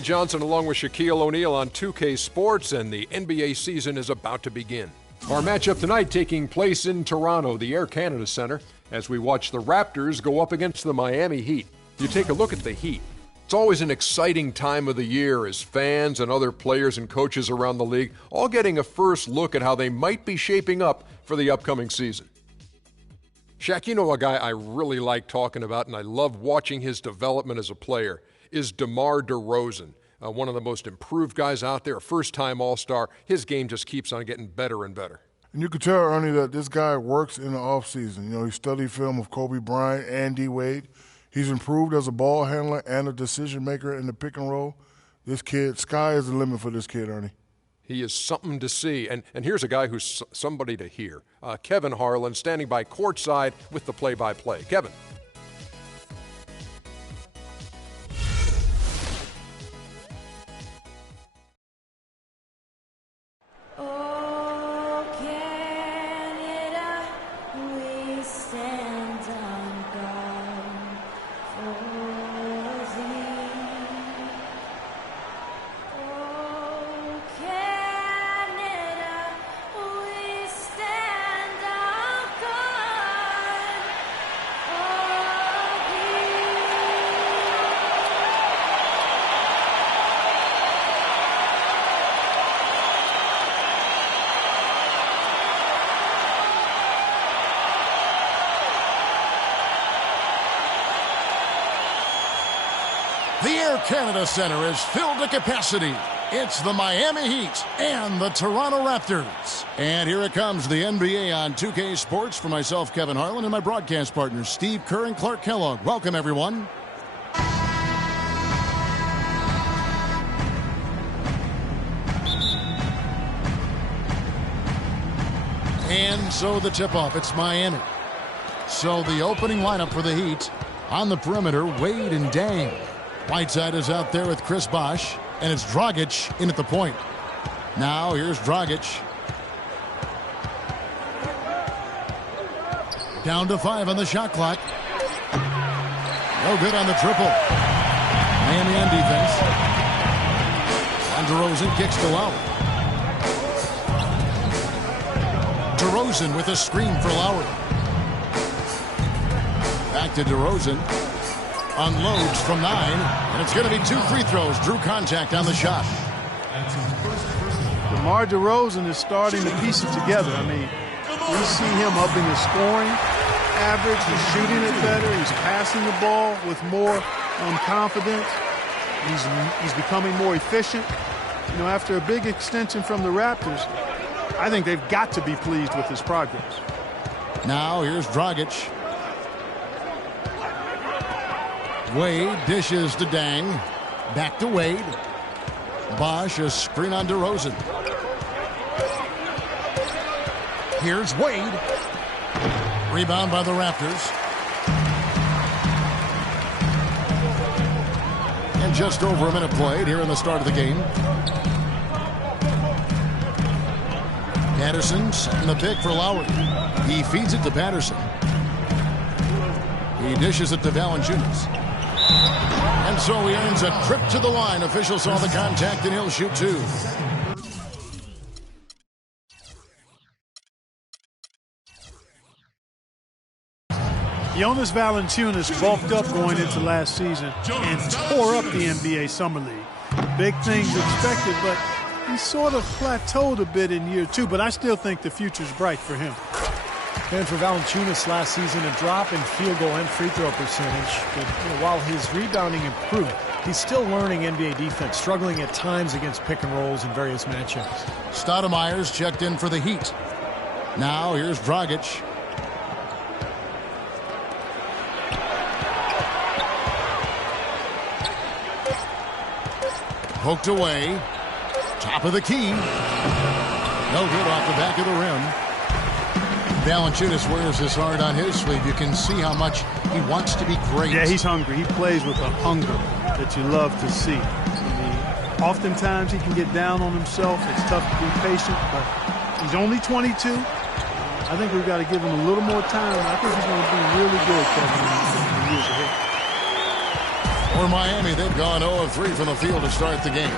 Johnson along with Shaquille O'Neal on 2K Sports, and the NBA season is about to begin. Our matchup tonight taking place in Toronto, the Air Canada Center, as we watch the Raptors go up against the Miami Heat. You take a look at the Heat. It's always an exciting time of the year as fans and other players and coaches around the league all getting a first look at how they might be shaping up for the upcoming season. Shaq, you know a guy I really like talking about and I love watching his development as a player is DeMar DeRozan, one of the most improved guys out there, a first-time All-Star. His game just keeps on getting better and better. And you can tell, Ernie, that this guy works in the offseason. You know, he studied film of Kobe Bryant and D. Wade. He's improved as a ball handler and a decision-maker in the pick and roll. This kid, sky is the limit for this kid, Ernie. He is something to see. And here's a guy who's somebody to hear. Kevin Harlan standing by courtside with the play-by-play. Kevin. The Air Canada Center is filled to capacity. It's the Miami Heat and the Toronto Raptors. And here it comes, the NBA on 2K Sports for myself, Kevin Harlan, and my broadcast partners, Steve Kerr and Clark Kellogg. Welcome, everyone. And so the tip-off, it's Miami. So the opening lineup for the Heat, on the perimeter, Wade and Dang. Whiteside is out there with Chris Bosh, and it's Dragic in at the point. Now here's Dragic. Down to 5 on the shot clock. No good on the triple. Miami on defense. And DeRozan kicks to Lowry. DeRozan with a screen for Lowry. Back to DeRozan. Unloads from 9, and it's going to be 2 free throws. Drew contact on the shot. DeMar DeRozan is starting to piece it together. I mean, we see him upping his scoring average. He's shooting it better. He's passing the ball with more confidence. He's becoming more efficient. You know, after a big extension from the Raptors, I think they've got to be pleased with his progress. Now here's Dragic. Wade dishes to Dang. Back to Wade. Bosh, a screen on DeRozan. Here's Wade. Rebound by the Raptors. And just over a minute played here in the start of the game. Patterson setting the pick for Lowry. He feeds it to Patterson. He dishes it to Valanciunas. And so he earns a trip to the line. Officials saw the contact, and he'll shoot 2. Jonas Valanciunas bulked up going into last season and tore up the NBA Summer League. Big things expected, but he sort of plateaued a bit in year 2, but I still think the future's bright for him. And for Valanciunas last season, a drop in field goal and free throw percentage. But, while his rebounding improved, he's still learning NBA defense, struggling at times against pick and rolls in various matchups. Stoudemire's checked in for the Heat. Now here's Dragic. Poked away. Top of the key. No good off the back of the rim. Valanciunas wears his heart on his sleeve. You can see how much he wants to be great. Yeah, he's hungry. He plays with a hunger that you love to see. I mean, oftentimes he can get down on himself. It's tough to be patient, but he's only 22. I think we've got to give him a little more time. I think he's going to be really good, Kevin, in the years ahead. For Miami, they've gone 0 of 3 from the field to start the game.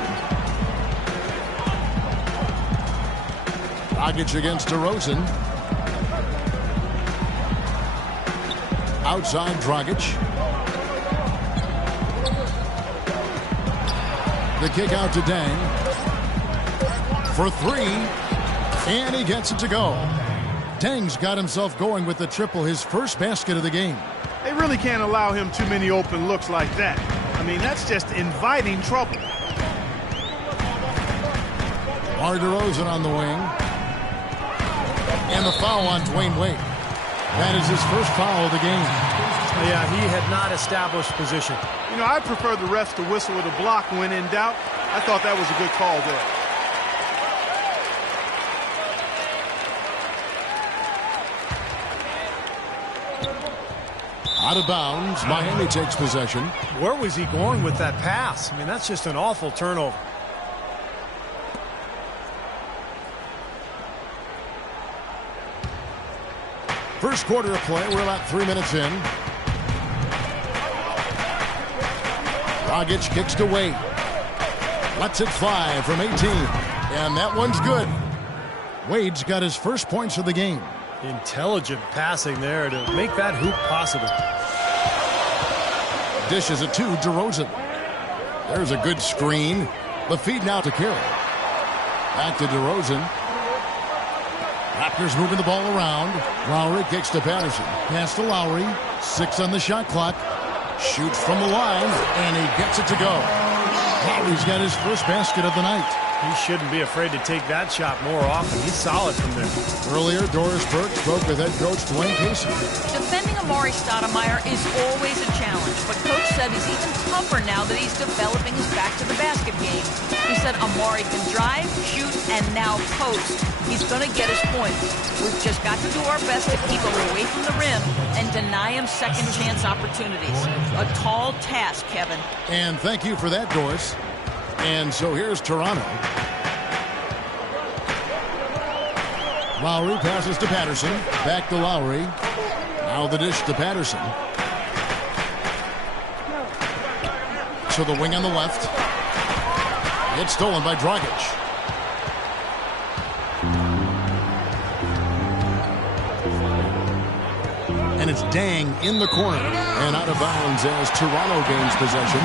Dragic against DeRozan. Outside Dragic. The kick out to Dang. For 3. And he gets it to go. Dang's got himself going with the triple, his first basket of the game. They really can't allow him too many open looks like that. I mean, that's just inviting trouble. DeRozan on the wing. And the foul on Dwayne Wade. That is his first foul of the game. Yeah, he had not established position. You know, I prefer the refs to whistle with a block when in doubt. I thought that was a good call there. Out of bounds. Miami takes possession. Where was he going with that pass? I mean, that's just an awful turnover. First quarter of play. We're about 3 minutes in. Dragic kicks to Wade. Lets it fly from 18. And that one's good. Wade's got his first points of the game. Intelligent passing there to make that hoop possible. Dishes it to DeRozan. There's a good screen. The feed now to Carey. Back to DeRozan. Raptors moving the ball around. Lowry kicks to Patterson. Pass to Lowry. 6 on the shot clock. Shoots from the line, and he gets it to go. Lowry's got his first basket of the night. He shouldn't be afraid to take that shot more often. He's solid from there. Earlier, Doris Burke spoke with head coach Dwayne Casey. Defending Amari Stoudemire is always a challenge, but Coach said he's even tougher now that he's developing his back-to-the-basket game. He said Amari can drive, shoot, and now post. He's going to get his points. We've just got to do our best to keep him away from the rim and deny him second-chance opportunities. A tall task, Kevin. And thank you for that, Doris. And so here's Toronto. Lowry passes to Patterson. Back to Lowry. Now the dish to Patterson. To the wing on the left. It's stolen by Dragic. And it's Dang in the corner. And out of bounds as Toronto gains possession.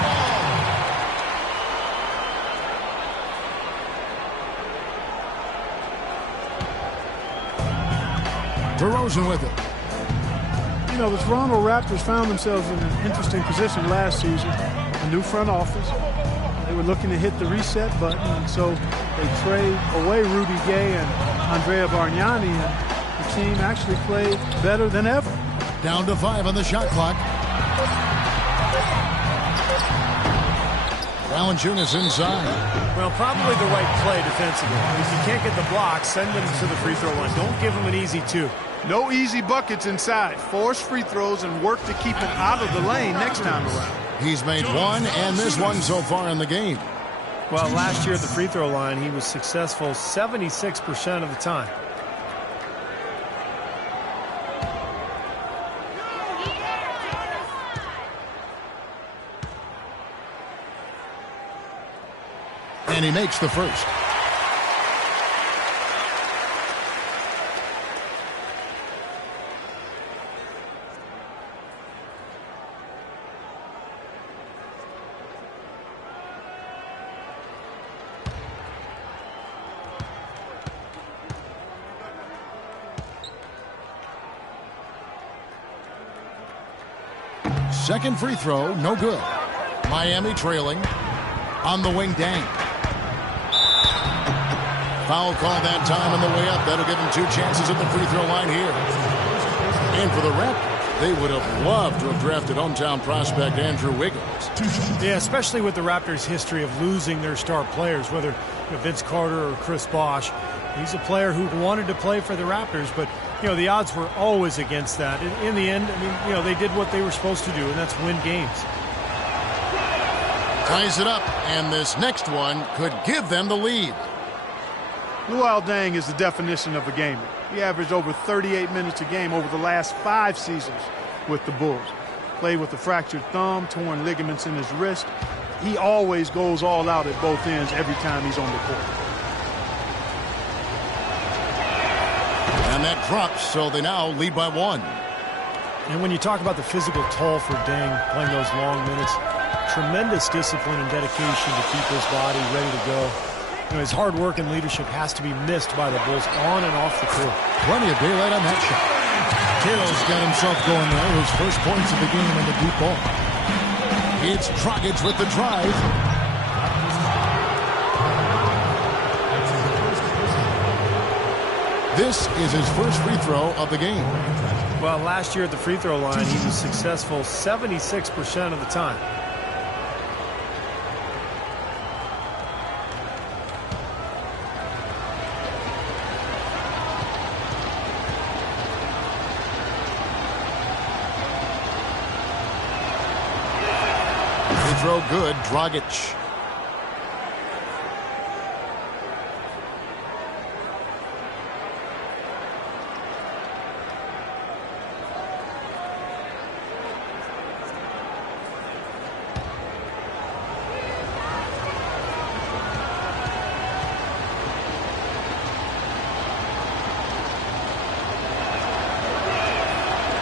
DeRozan with it. You know, the Toronto Raptors found themselves in an interesting position last season. A new front office. They were looking to hit the reset button, and so they trade away Rudy Gay and Andrea Bargnani, and the team actually played better than ever. Down to 5 on the shot clock. Valanciunas inside. Well, probably the right play defensively. If you can't get the block, send them to the free throw line. Don't give them an easy 2. No easy buckets inside. Force free throws and work to keep him out of the lane next time around. He's made 1 and missed 1 so far in the game. Well, last year at the free throw line, he was successful 76% of the time. And he makes the first. Second free throw, no good. Miami trailing. On the wing, Dang. Foul call that time on the way up. That'll give him 2 chances at the free throw line here. And for the Raptors, they would have loved to have drafted hometown prospect Andrew Wiggins. Yeah, especially with the Raptors' history of losing their star players, whether Vince Carter or Chris Bosh. He's a player who wanted to play for the Raptors, but the odds were always against that. In the end, I mean, they did what they were supposed to do, and that's win games. Ties it up, and this next one could give them the lead. Luol Deng is the definition of a gamer. He averaged over 38 minutes a game over the last 5 seasons with the Bulls. played with a fractured thumb, torn ligaments in his wrist. He always goes all out at both ends every time he's on the court. And that drops, so they now lead by 1. And when you talk about the physical toll for Deng playing those long minutes, tremendous discipline and dedication to keep his body ready to go. You know, his hard work and leadership has to be missed by the Bulls on and off the court. Plenty of daylight on that shot. Carroll's got himself going there. His first points of the game in the deep ball. It's Dragic with the drive. This is his first free throw of the game. Well, last year at the free throw line, he was successful 76% of the time. Free throw good, Dragic.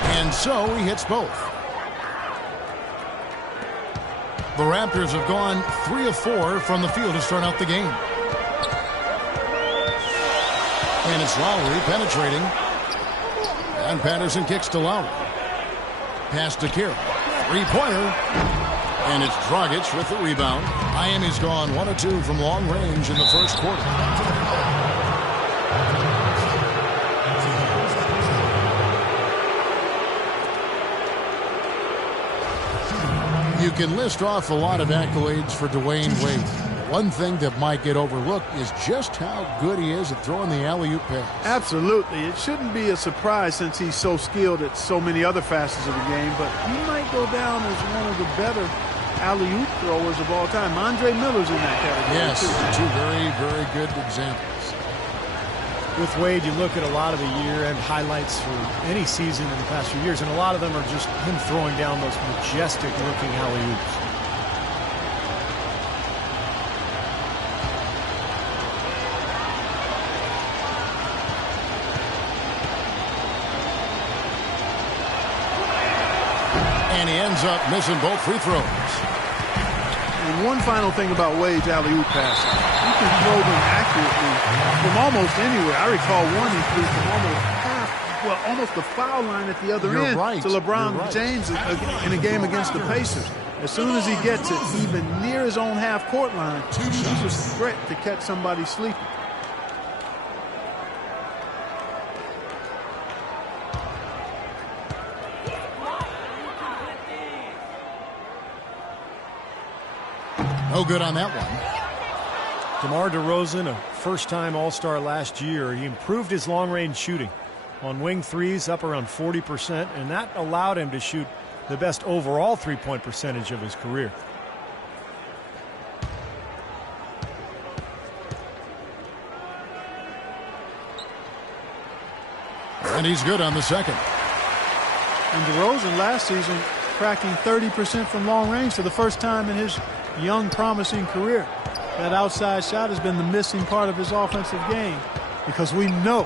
And so he hits both. The Raptors have gone 3 of 4 from the field to start out the game. And it's Lowry penetrating. And Patterson kicks to Lowry. Pass to Carroll. Three-pointer. And it's Dragic with the rebound. Miami's gone 1 of 2 from long range in the first quarter. You can list off a lot of accolades for Dwayne Wade. One thing that might get overlooked is just how good he is at throwing the alley-oop pass. Absolutely. It shouldn't be a surprise since he's so skilled at so many other facets of the game, but he might go down as one of the better alley-oop throwers of all time. Andre Miller's in that category. Yes, two very, very good examples. With Wade, you look at a lot of the year-end highlights for any season in the past few years, and a lot of them are just him throwing down those majestic-looking alley-oops. And he ends up missing both free throws. And one final thing about Wade's alley-oop passes. You can throw them accurately from almost anywhere. I recall one he threw from almost the foul line at the other end to LeBron James in a game against the Pacers. As soon as he gets it even near his own half-court line, he's a threat to catch somebody sleeping. No good on that one. DeMar DeRozan, a first-time All-Star last year, he improved his long-range shooting. On wing threes, up around 40%, and that allowed him to shoot the best overall three-point percentage of his career. And he's good on the second. And DeRozan last season cracking 30% from long range for the first time in his young, promising career. That outside shot has been the missing part of his offensive game because we know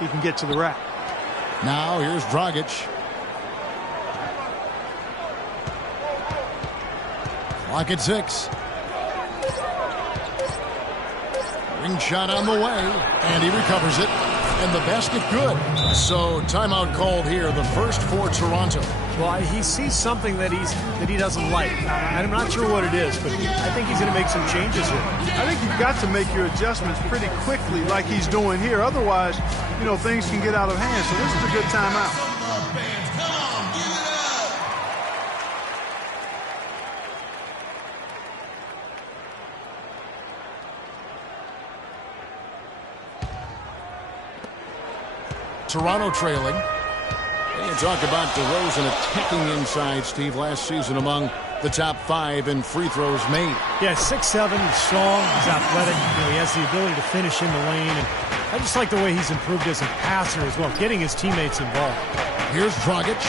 he can get to the rack. Now here's Dragic. Clock at 6. Ring shot on the way, and he recovers it. And the basket good. So timeout called here, the first for Toronto. Well, he sees something that he doesn't like. I'm not sure what it is, but I think he's going to make some changes here. I think you've got to make your adjustments pretty quickly like he's doing here. Otherwise, things can get out of hand. So this is a good timeout. Toronto trailing. And you talk about DeRozan attacking inside, Steve, last season among the top 5 in free throws made. Yeah, 6'7", strong, he's athletic. He has the ability to finish in the lane. And I just like the way he's improved as a passer as well, getting his teammates involved. Here's Dragic.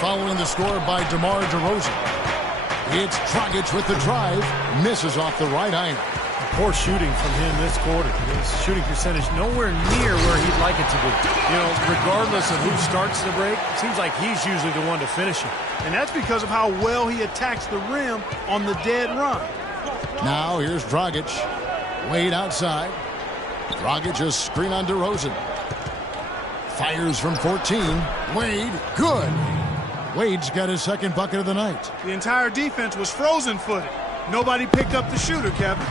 following the score by DeMar DeRozan. It's Dragic with the drive. Misses off the right iron. Poor shooting from him this quarter. His shooting percentage nowhere near where he'd like it to be. You know, regardless of who starts the break, it seems like he's usually the one to finish it. And that's because of how well he attacks the rim on the dead run. Now here's Dragic. Wade outside. Dragic a screen on DeRozan. Fires from 14. Wade, good. Wade's got his second bucket of the night. The entire defense was frozen-footed. Nobody picked up the shooter, Kevin.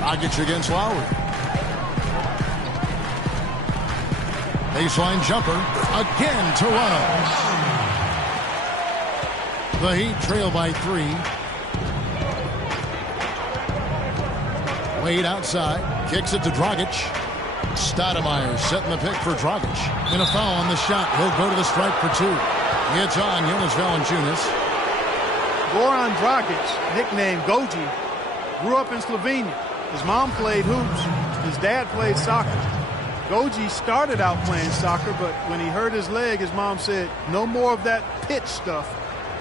Dragic against Lowry. Baseline jumper. Again, Toronto. The Heat trail by 3. Wade outside. Kicks it to Dragic. Stoudemire setting the pick for Dragic. And a foul on the shot. He'll go to the stripe for 2. It's on Jonas Valanciunas. Goran Dragic, nicknamed Goji, grew up in Slovenia. His mom played hoops. His dad played soccer. Goji started out playing soccer, but when he hurt his leg, his mom said, no more of that pitch stuff.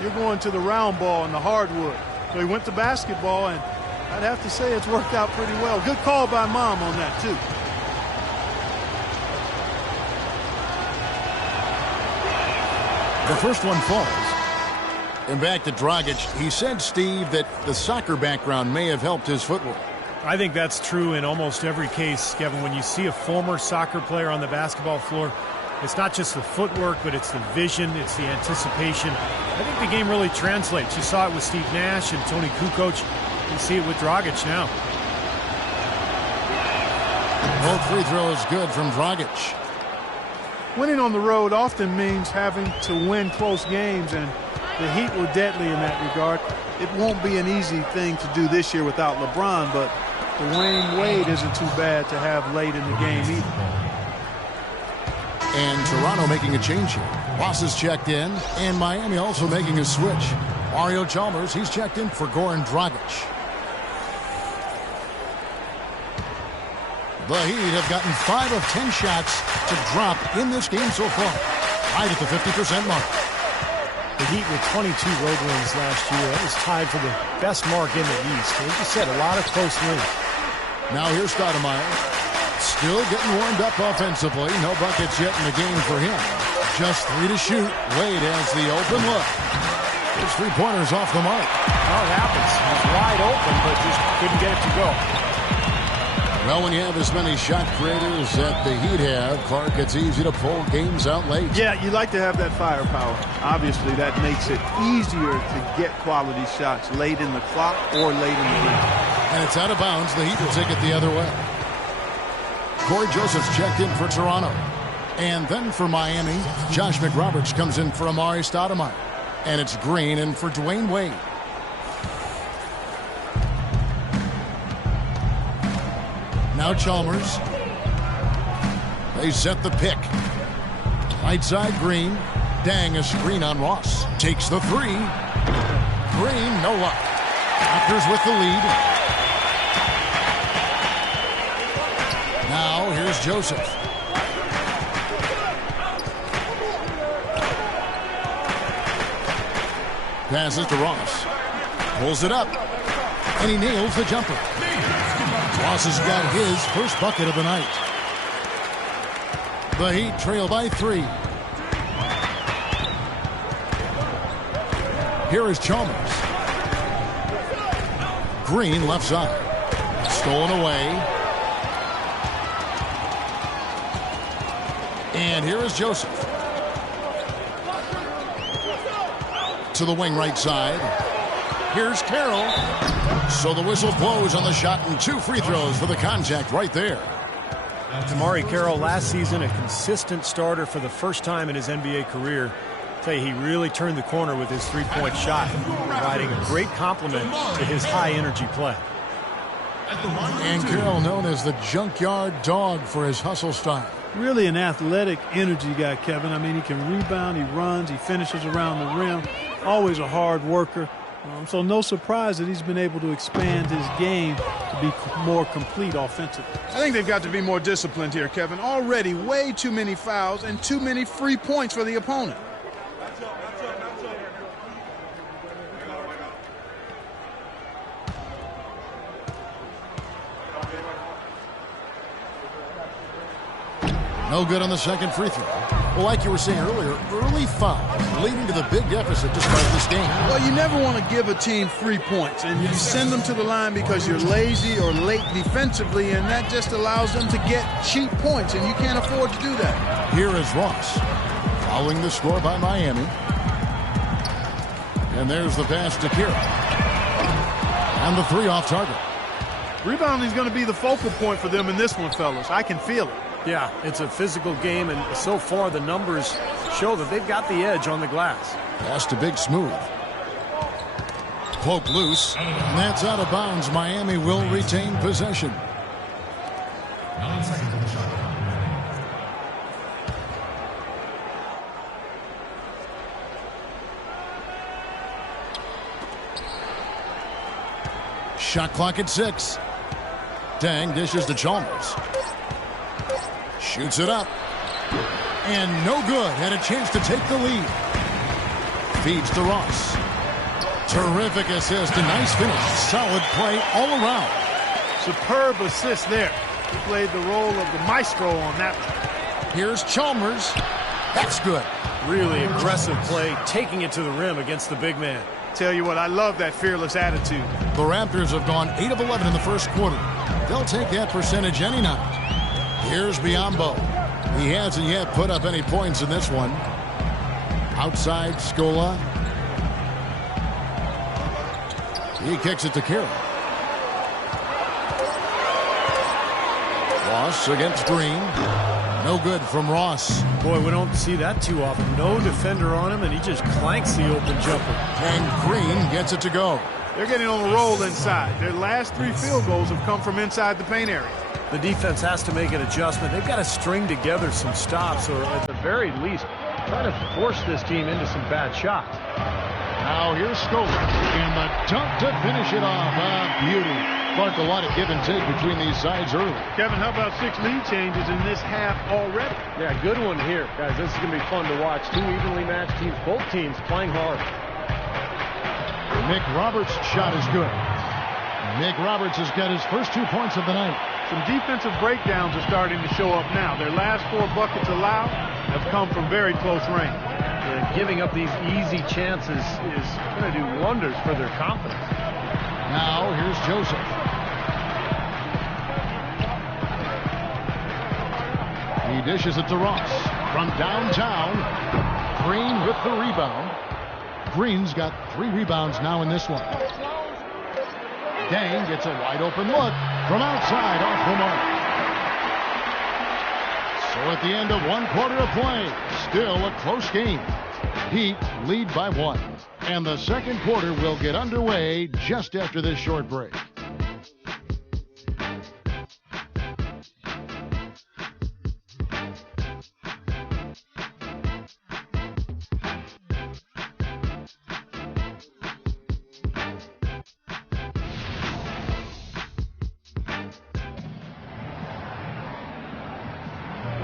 You're going to the round ball and the hardwood. So he went to basketball, and I'd have to say it's worked out pretty well. Good call by mom on that, too. The first one falls. And back to Dragic. He said, Steve, that the soccer background may have helped his footwork. I think that's true in almost every case, Kevin. When you see a former soccer player on the basketball floor, it's not just the footwork, but it's the vision, it's the anticipation. I think the game really translates. You saw it with Steve Nash and Tony Kukoc. You see it with Dragic now. Both free throws good from Dragic. Winning on the road often means having to win close games, and the Heat were deadly in that regard. It won't be an easy thing to do this year without LeBron, but Dwayne Wade isn't too bad to have late in the game either. And Toronto making a change here. Ross is checked in, and Miami also making a switch. Mario Chalmers, he's checked in for Goran Dragic. The Heat have gotten 5 of 10 shots to drop in this game so far, right at the 50% mark. The Heat with 22 road wins last year. That was tied for the best mark in the East. Like you said, a lot of close wins. Now here's Stoudemire. Still getting warmed up offensively. No buckets yet in the game for him. Just 3 to shoot. Wade has the open look. His three-pointers off the mark. Oh, it happens. He's wide open, but just couldn't get it to go. Well, when you have as many shot creators that the Heat have, Clark, it's easy to pull games out late. Yeah, you like to have that firepower. Obviously, that makes it easier to get quality shots late in the clock or late in the game. And it's out of bounds. The Heat will take it the other way. Corey Joseph's checked in for Toronto. And then for Miami, Josh McRoberts comes in for Amari Stoudemire. And it's Green in for Dwayne Wade. Now Chalmers. They set the pick. Right side Green. Dang, a screen on Ross. Takes the 3. Green, no luck. Raptors with the lead. Now here's Joseph. Passes to Ross. Pulls it up. And he nails the jumper. Ross has got his first bucket of the night. The Heat trail by 3. Here is Chalmers. Green left side. Stolen away. And here is Joseph. To the wing right side. Here's Carroll. So the whistle blows on the shot and 2 free throws for the contact right there. Amari Carroll last season a consistent starter for the first time in his NBA career. I'll tell you, he really turned the corner with his three-point shot, providing a great complement to his high-energy play. And Carroll known as the junkyard dog for his hustle style. Really an athletic energy guy, Kevin. I mean, he can rebound, he runs, he finishes around the rim. Always a hard worker. So no surprise that he's been able to expand his game to be more complete offensively. I think they've got to be more disciplined here, Kevin. Already way too many fouls and too many free points for the opponent. No good on the second free throw. Well, like you were saying earlier, early fouls leading to the big deficit to start this game. Well, you never want to give a team free points, and you send them to the line because you're lazy or late defensively, and that just allows them to get cheap points, and you can't afford to do that. Here is Ross, following the score by Miami. And there's the pass to Kira. And the three off target. Rebounding is going to be the focal point for them in this one, fellas. I can feel it. Yeah, it's a physical game, and so far the numbers show that they've got the edge on the glass. Pass to Big Smooth. Poke loose, and that's out of bounds. Miami will retain possession. 9 seconds on the shot. Shot clock at 6. Dang dishes to Chalmers. Shoots it up. And no good. Had a chance to take the lead. Feeds to Ross. Terrific assist. A nice finish. Solid play all around. Superb assist there. He played the role of the maestro on that one. Here's Chalmers. That's good. Really aggressive play, taking it to the rim against the big man. Tell you what, I love that fearless attitude. The Raptors have gone 8 of 11 in the first quarter. They'll take that percentage any night. Here's Biyombo. He hasn't yet put up any points in this one. Outside, Scola. He kicks it to Kira. Ross against Green. No good from Ross. Boy, we don't see that too often. No defender on him, and he just clanks the open jumper. And Green gets it to go. They're getting on a roll inside. Their last 3 field goals have come from inside the paint area. The defense has to make an adjustment. They've got to string together some stops, or at the very least, try to force this team into some bad shots. Now here's Scola. And the dunk to finish it off. Beauty. Clark, a lot of give and take between these sides early. Kevin, how about 6 lead changes in this half already? Yeah, good one here. Guys, this is going to be fun to watch. 2 evenly matched teams, both teams playing hard. Nick Roberts' shot is good. Nick Roberts has got his first 2 points of the night. Some defensive breakdowns are starting to show up now. Their last 4 buckets allowed have come from very close range. Yeah, giving up these easy chances is going to do wonders for their confidence. Now here's Joseph. He dishes it to Ross. From downtown, Green with the rebound. Green's got 3 rebounds now in this one. Dang gets a wide open look from outside off the mark. So at the end of 1 quarter of play, still a close game. Heat lead by 1. And the second quarter will get underway just after this short break.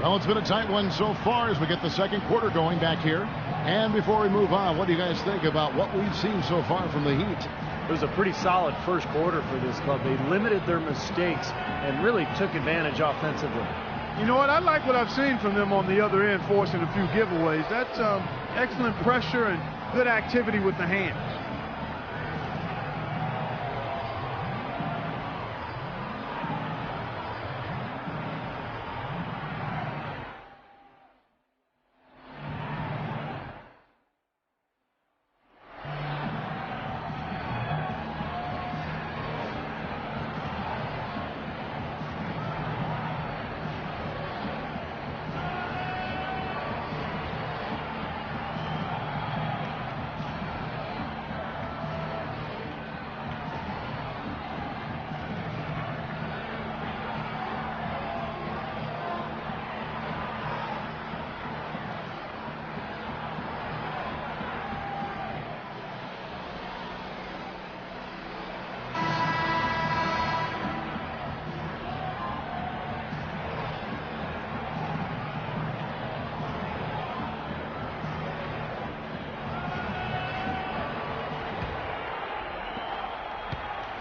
Well, it's been a tight one so far as we get the second quarter going back here. And before we move on, what do you guys think about what we've seen so far from the Heat? It was a pretty solid first quarter for this club. They limited their mistakes and really took advantage offensively. You know what? I like what I've seen from them on the other end, forcing a few giveaways. That's excellent pressure and good activity with the hands.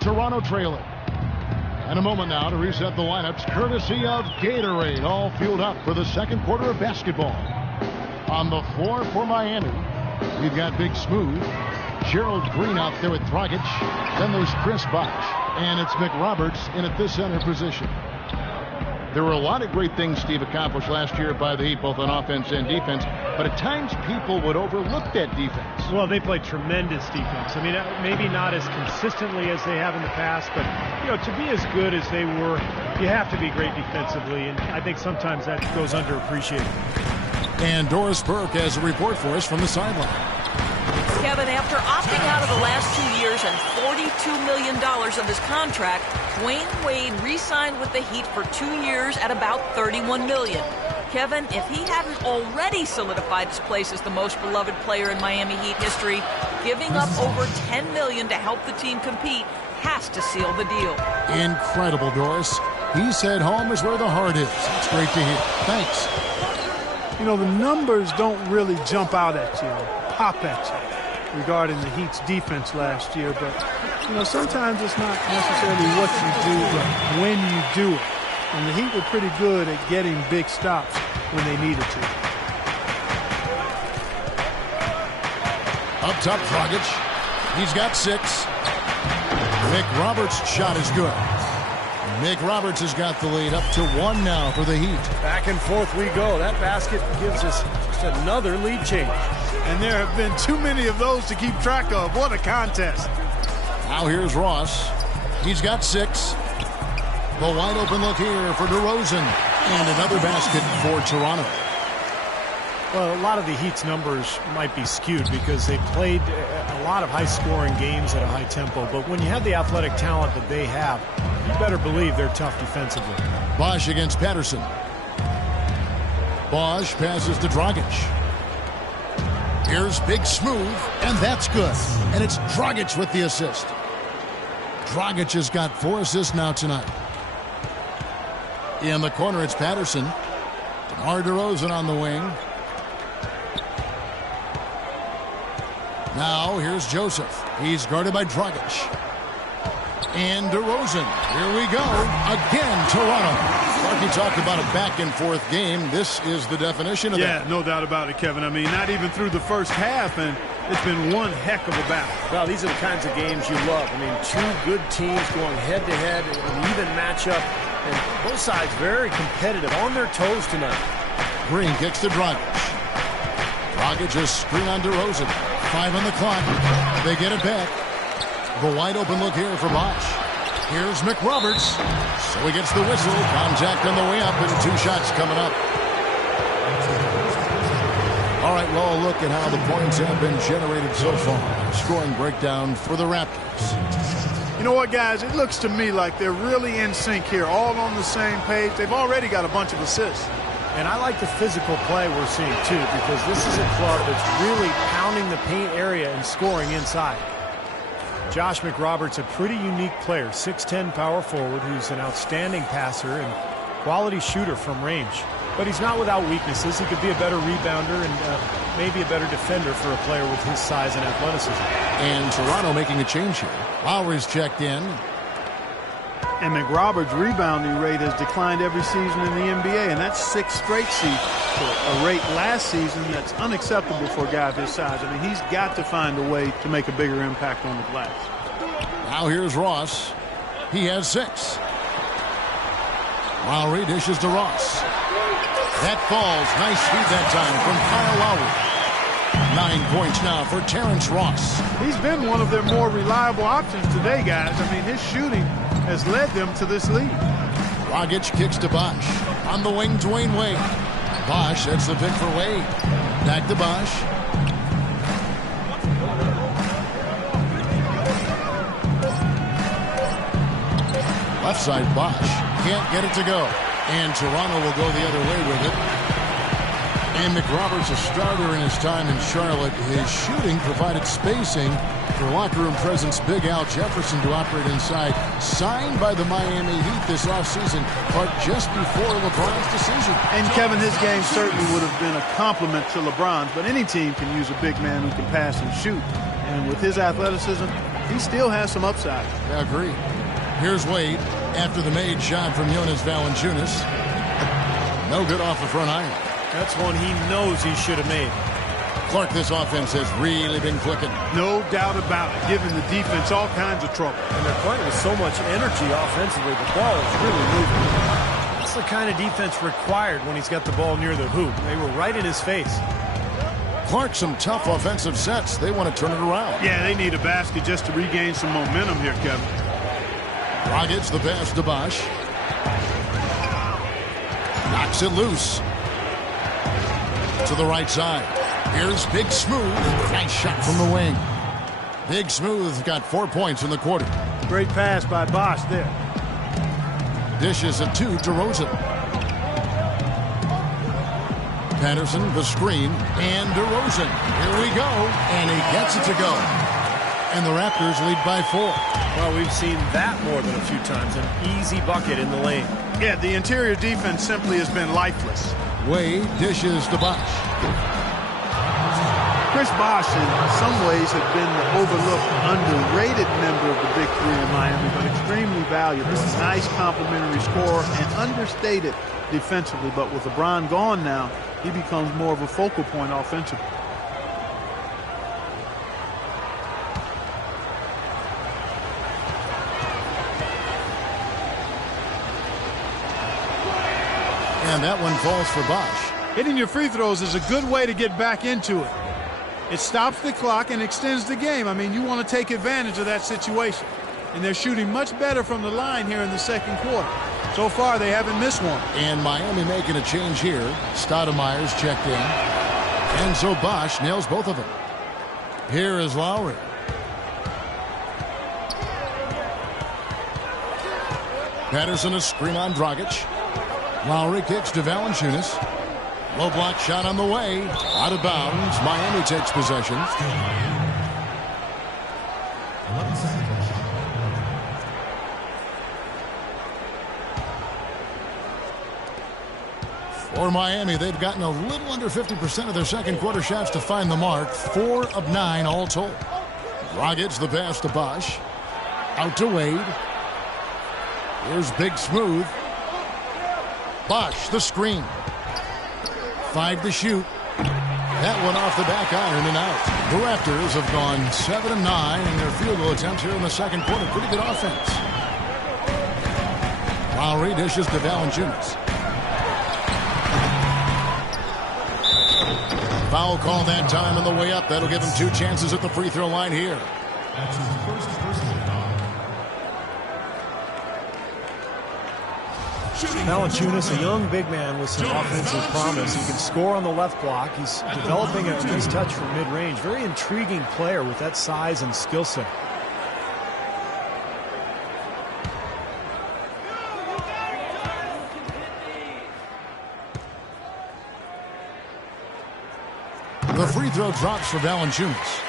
Toronto trailing. And a moment now to reset the lineups, courtesy of Gatorade, all fueled up for the second quarter of basketball. On the floor for Miami, we've got Big Smooth, Gerald Green out there with Dragic. Then there's Chris Bosh, and it's McRoberts in at the center position. There were a lot of great things Steve accomplished last year by the Heat, both on offense and defense, but at times people would overlook that defense. Well, they played tremendous defense. I mean, maybe not as consistently as they have in the past, but, to be as good as they were, you have to be great defensively, and I think sometimes that goes underappreciated. And Doris Burke has a report for us from the sideline. Kevin, after opting out of the last 2 years and $42 million of his contract, Dwayne Wade re-signed with the Heat for 2 years at about $31 million. Kevin, if he hadn't already solidified his place as the most beloved player in Miami Heat history, giving up over $10 million to help the team compete has to seal the deal. Incredible, Doris. He said home is where the heart is. It's great to hear. Thanks. The numbers don't really jump out at you, pop at you regarding the Heat's defense last year, but sometimes it's not necessarily what you do, but when you do it. And the Heat were pretty good at getting big stops when they needed to. Up top, Dragic. He's got 6. McRoberts' shot is good. McRoberts has got the lead up to 1 now for the Heat. Back and forth we go. That basket gives us just another lead change. And there have been too many of those to keep track of. What a contest. Now here's Ross. He's got 6. The wide open look here for DeRozan. And another basket for Toronto. Well, a lot of the Heat's numbers might be skewed because they played a lot of high-scoring games at a high tempo. But when you have the athletic talent that they have, you better believe they're tough defensively. Bosh against Patterson. Bosh passes to Dragic. Here's Big Smooth, and that's good. And it's Dragic with the assist. Dragic has got 4 assists now tonight. In the corner, it's Patterson. DeMar DeRozan on the wing. Now, here's Joseph. He's guarded by Dragic. And DeRozan. Here we go. Again, Toronto. Marky talked about a back-and-forth game. This is the definition of that. Yeah, no doubt about it, Kevin. I mean, not even through the first half, and it's been one heck of a battle. Well, these are the kinds of games you love. I mean, 2 good teams going head-to-head, an even matchup, and both sides very competitive, on their toes tonight. Green kicks to Dragic. Dragic just screen on DeRozan. 5 on the clock. They get it back. The wide open look here for Bosh. Here's McRoberts. So he gets the whistle. Contact on the way up, and 2 shots coming up. All right, well, look at how the points have been generated so far. Scoring breakdown for the Raptors. You know what, guys? It looks to me like they're really in sync here, all on the same page. They've already got a bunch of assists. And I like the physical play we're seeing, too, because this is a club that's really pounding the paint area and scoring inside. Josh McRoberts, a pretty unique player, 6'10" power forward who's an outstanding passer and quality shooter from range. But he's not without weaknesses. He could be a better rebounder and maybe a better defender for a player with his size and athleticism. And Toronto making a change here. Lowry's checked in. And McRoberts' rebounding rate has declined every season in the NBA, and that's 6 straight seasons. A rate last season that's unacceptable for a guy of his size. I mean, he's got to find a way to make a bigger impact on the glass. Now here's Ross. He has 6. Lowry dishes to Ross. That falls. Nice feed that time from Kyle Lowry. 9 points now for Terrence Ross. He's been one of their more reliable options today, guys. I mean, his shooting has led them to this lead. Dragic kicks to Bosh. On the wing, Dwayne Wade. Bosh, that's the pick for Wade. Back to Bosh. Left side, Bosh. Can't get it to go. And Toronto will go the other way with it. And McRoberts, a starter in his time in Charlotte. His shooting provided spacing for locker room presence Big Al Jefferson to operate inside. Signed by the Miami Heat this offseason, but just before LeBron's decision. And Kevin, his game certainly would have been a compliment to LeBron's, but any team can use a big man who can pass and shoot. And with his athleticism, he still has some upside. I agree. Here's Wade after the made shot from Jonas Valanciunas. No good off the front iron. That's one he knows he should have made. Clark, this offense has really been clicking. No doubt about it, giving the defense all kinds of trouble. And they're playing with so much energy offensively. The ball is really moving. That's the kind of defense required when he's got the ball near the hoop. They were right in his face. Clark, some tough offensive sets. They want to turn it around. Yeah, they need a basket just to regain some momentum here, Kevin. Rockets the pass to Bosh. Knocks it loose. To the right side. Here's Big Smooth. Nice shot from the wing. Big Smooth got 4 points in the quarter. Great pass by Bosh there. Dishes it to DeRozan. Patterson, the screen, and DeRozan. Here we go. And he gets it to go. And the Raptors lead by 4. Well, we've seen that more than a few times. An easy bucket in the lane. Yeah, the interior defense simply has been lifeless. Wade dishes to Bosh. Chris Bosh, in some ways, had been the overlooked, underrated member of the Big Three in Miami, but extremely valuable. Nice complimentary scorer and understated defensively. But with LeBron gone now, he becomes more of a focal point offensively. And that one falls for Bosh. Hitting your free throws is a good way to get back into it. It stops the clock and extends the game. I mean, you want to take advantage of that situation. And they're shooting much better from the line here in the second quarter. So far, they haven't missed one. And Miami making a change here. Stoudemire's checked in. And so Bosh nails both of them. Here is Lowry. Patterson a screen on Dragic. Lowry kicks to Valanciunas. Low block shot on the way. Out of bounds. Miami takes possession. 11 seconds on the shot. For Miami, they've gotten a little under 50% of their second quarter shots to find the mark. 4 of 9 all told. Dragic the pass to Bosh. Out to Wade. Here's Big Smooth. Bosh the screen. 5 to shoot. That one off the back iron and out. The Raptors have gone 7 of 9 in their field goal attempts here in the second quarter. Pretty good offense. Lowry dishes to Valanciunas. Foul call that time on the way up. That'll give him 2 chances at the free throw line here. That's his first personal foul. Valanciunas, a young big man with some offensive promise. He can score on the left block. He's developing a nice touch from mid-range. Very intriguing player with that size and skill set. The free throw drops for Valanciunas.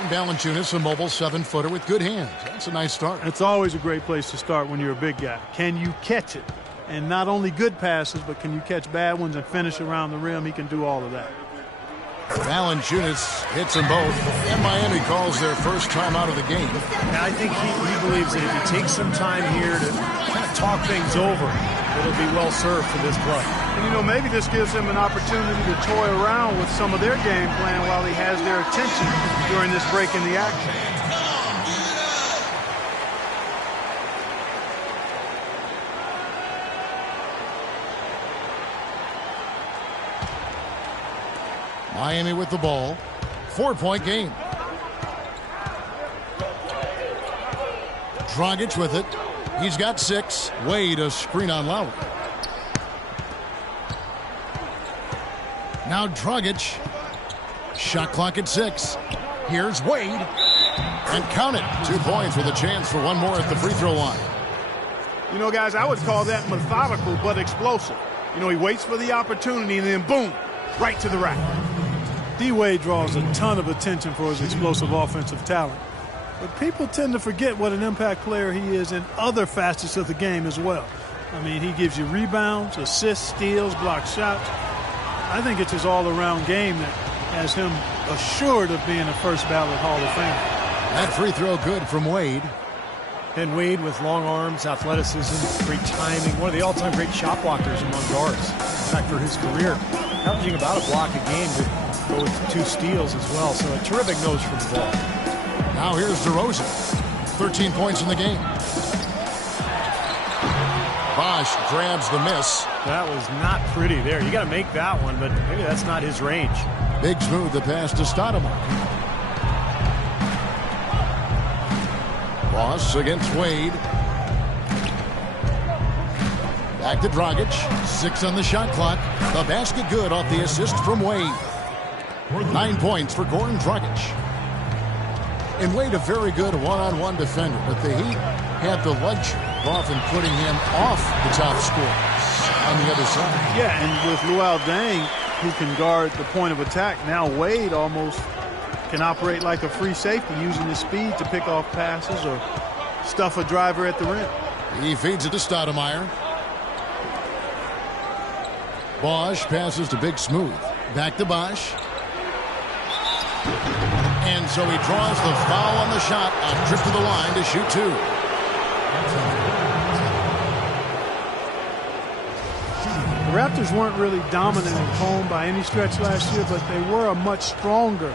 And Valanciunas, a mobile 7-footer with good hands. That's a nice start. It's always a great place to start when you're a big guy. Can you catch it? And not only good passes, but can you catch bad ones and finish around the rim? He can do all of that. Valanciunas hits them both. And Miami calls their first time out of the game. And I think he believes that if he takes some time here to kind of talk things over, it'll be well served for this play. And, you know, maybe this gives him an opportunity to toy around with some of their game plan while he has their attention during this break in the action. Miami with the ball. 4-point game. Dragic with it. He's got 6. Wade a screen on Lowry. Now Dragic. Shot clock at 6. Here's Wade. And count it. 2 points with a chance for one more at the free throw line. You know, guys, I would call that methodical but explosive. You know, he waits for the opportunity and then boom, right to the rack. D-Wade draws a ton of attention for his explosive offensive talent. But people tend to forget what an impact player he is in other facets of the game as well. I mean, he gives you rebounds, assists, steals, block shots. I think it's his all-around game that has him assured of being a first-ballot Hall of Famer. That free throw good from Wade. And Wade with long arms, athleticism, great timing, one of the all-time great shot blockers among guards. In fact, for his career, averaging about a block a game to go with 2 steals as well. So a terrific nose for the ball. Now here's DeRozan. 13 points in the game. Bosh grabs the miss. That was not pretty there. You got to make that one, but maybe that's not his range. Big smooth the pass to Stoudemire. Bosh against Wade. Back to Dragic. 6 on the shot clock. The basket good off the assist from Wade. 9 points for Goran Dragic. And Wade, a very good one-on-one defender, but the Heat had the luxury of often putting him off the top scorers on the other side. Yeah, and with Luol Deng, who can guard the point of attack, now Wade almost can operate like a free safety, using his speed to pick off passes or stuff a driver at the rim. He feeds it to Stoudemire. Bosh passes to Big Smooth. Back to Bosh. And so he draws the foul on the shot. A trip to the line to shoot 2. The Raptors weren't really dominant at home by any stretch last year, but they were a much stronger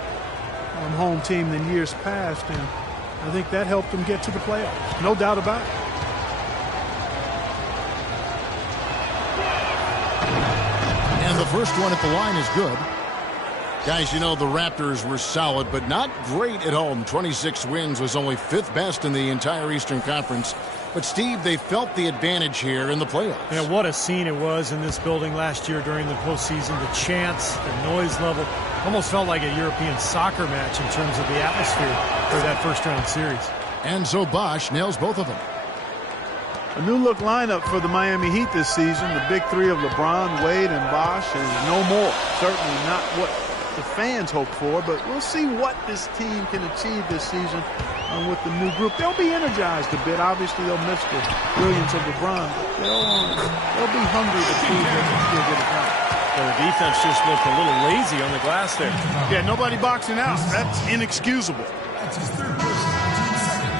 home team than years past, and I think that helped them get to the playoffs. No doubt about it. And the first one at the line is good. Guys, you know, the Raptors were solid, but not great at home. 26 wins was only 5th best in the entire Eastern Conference. But, Steve, they felt the advantage here in the playoffs. Yeah, what a scene it was in this building last year during the postseason. The chants, the noise level, almost felt like a European soccer match in terms of the atmosphere for that first-round series. And so Bosh nails both of them. A new-look lineup for the Miami Heat this season. The big 3 of LeBron, Wade, and Bosh, and no more. Certainly not what the fans hope for, but we'll see what this team can achieve this season with the new group. They'll be energized a bit. Obviously, they'll miss the brilliance of LeBron, but they'll be hungry to prove they can still get it done. Well, the defense just looked a little lazy on the glass there. Yeah, nobody boxing out. That's inexcusable.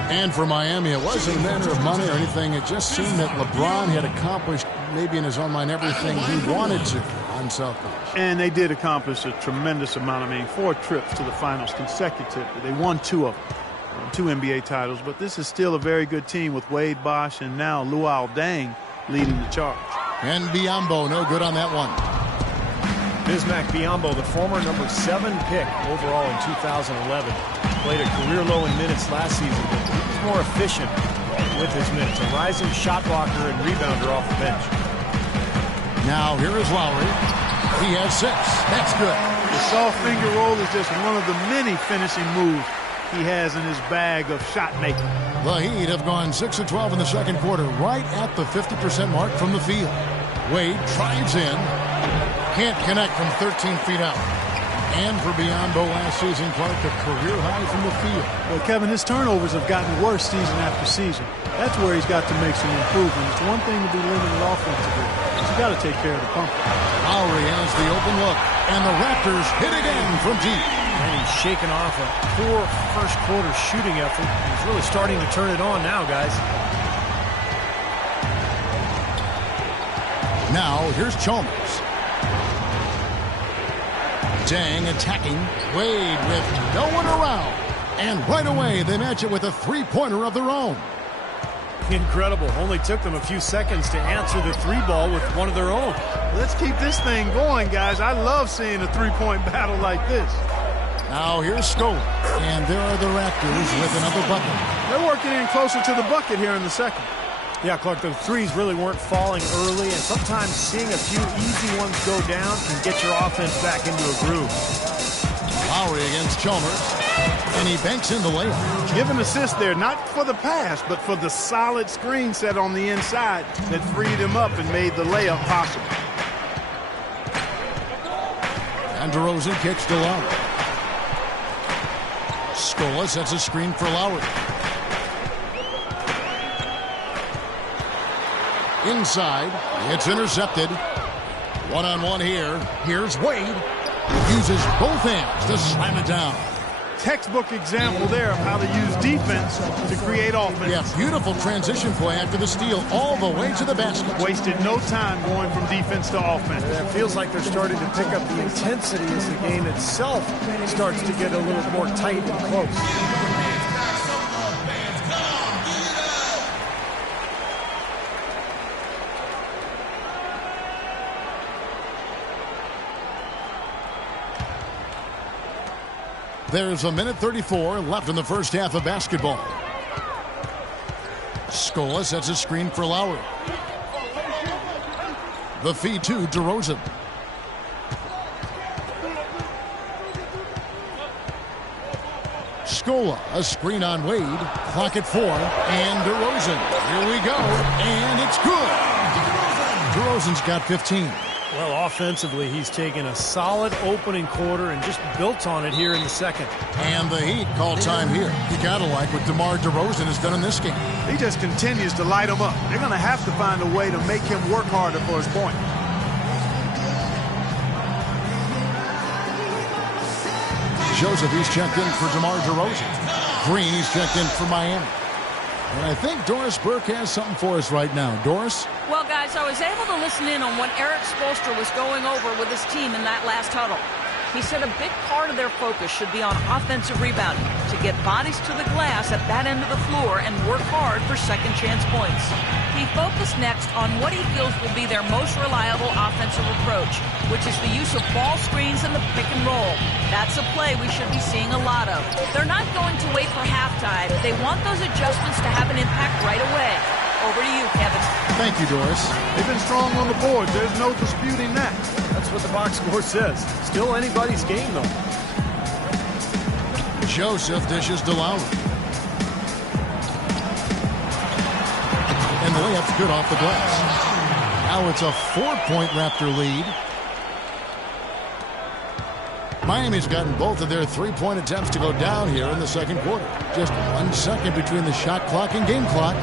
And for Miami, it wasn't a matter of money or anything. It just seemed that LeBron had accomplished, maybe in his own mind, everything he wanted to on South Beach. And they did accomplish a tremendous amount. I mean, 4 trips to the finals consecutively. They won 2 of them, 2 NBA titles. But this is still a very good team with Wade, Bosh, and now Luol Deng leading the charge. And Biyombo, no good on that one. Bismack Biyombo, the former number 7 pick overall in 2011, played a career low in minutes last season, but he was more efficient with his minutes. A rising shot blocker and rebounder off the bench. Now here is Lowry. He has 6. That's good. The soft finger roll is just one of the many finishing moves he has in his bag of shot making. The Heat have gone 6 of 12 in the second quarter, right at the 50% mark from the field. Wade drives in. Can't connect from 13 feet out. And for Biyombo last season, Clark, a career high from the field. Well, Kevin, his turnovers have gotten worse season after season. That's where he's got to make some improvement. It's one thing to be limited offensively, but you got to take care of the pump. Lowry has the open look, and the Raptors hit again from deep. And he's shaking off a poor first quarter shooting effort. He's really starting to turn it on now, guys. Now, here's Chalmers. Deng attacking. Wade with no one around. And right away, they match it with a three-pointer of their own. Incredible. Only took them a few seconds to answer the 3-ball with one of their own. Let's keep this thing going, guys. I love seeing a three-point battle like this. Now here's Scola. And there are the Raptors with another bucket. They're working in closer to the bucket here in the second. Yeah, Clark, the threes really weren't falling early, and sometimes seeing a few easy ones go down can get your offense back into a groove. Lowry against Chalmers, and he banks in the layup. Give an assist there, not for the pass, but for the solid screen set on the inside that freed him up and made the layup possible. And DeRozan kicks to Lowry. Scola sets a screen for Lowry. Inside, it's intercepted. One-on-one here. Here's Wade. Uses both hands to slam it down. textbook example there of how to use defense to create offense. Yeah, beautiful transition play after the steal all the way to the basket. Wasted no time going from defense to offense. It feels like they're starting to pick up the intensity as the game itself starts to get a little more tight and close. There's a minute 34 left in the first half of basketball. Scola sets a screen for Lowry. The feed to DeRozan. Scola, a screen on Wade. Clock at 4. And DeRozan. Here we go. And it's good. DeRozan's got 15. Well, offensively, he's taken a solid opening quarter and just built on it here in the second. And the Heat call time here. You gotta like what DeMar DeRozan has done in this game. He just continues to light them up. They're going to have to find a way to make him work harder for his point. Joseph, he's checked in for DeMar DeRozan. Green, he's checked in for Miami. And I think Doris Burke has something for us right now. Doris? Well, guys, I was able to listen in on what Eric Spoelstra was going over with his team in that last huddle. He said a big part of their focus should be on offensive rebounding, to get bodies to the glass at that end of the floor and work hard for second chance points. He focused next on what he feels will be their most reliable offensive approach, which is the use of ball screens and the pick and roll. That's a play we should be seeing a lot of. They're not going to wait for halftime. They want those adjustments to have an impact right away. Over to you, Kevin. Thank you, Doris. They've been strong on the board. There's no disputing that. That's what the box score says. Still anybody's game, though. Joseph dishes to Lowry. And the layup's good off the glass. Now it's a 4-point Raptor lead. Miami's gotten both of their three-point attempts to go down here in the second quarter. Just 1 second between the shot clock and game clock.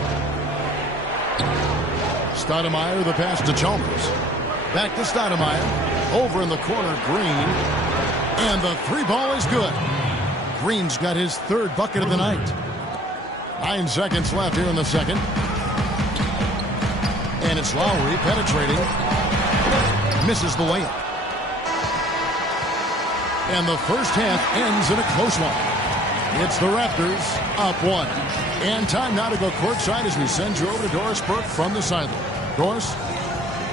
Stoudemire, the pass to Chalmers. Back to Stoudemire. Over in the corner, Green. And the three ball is good. Green's got his third bucket of the night. 9 seconds left here in the second. And it's Lowry penetrating. Misses the layup. And the first half ends in a close one. It's the Raptors up 1. And time now to go courtside as we send you over to Doris Burke from the sideline. Doris?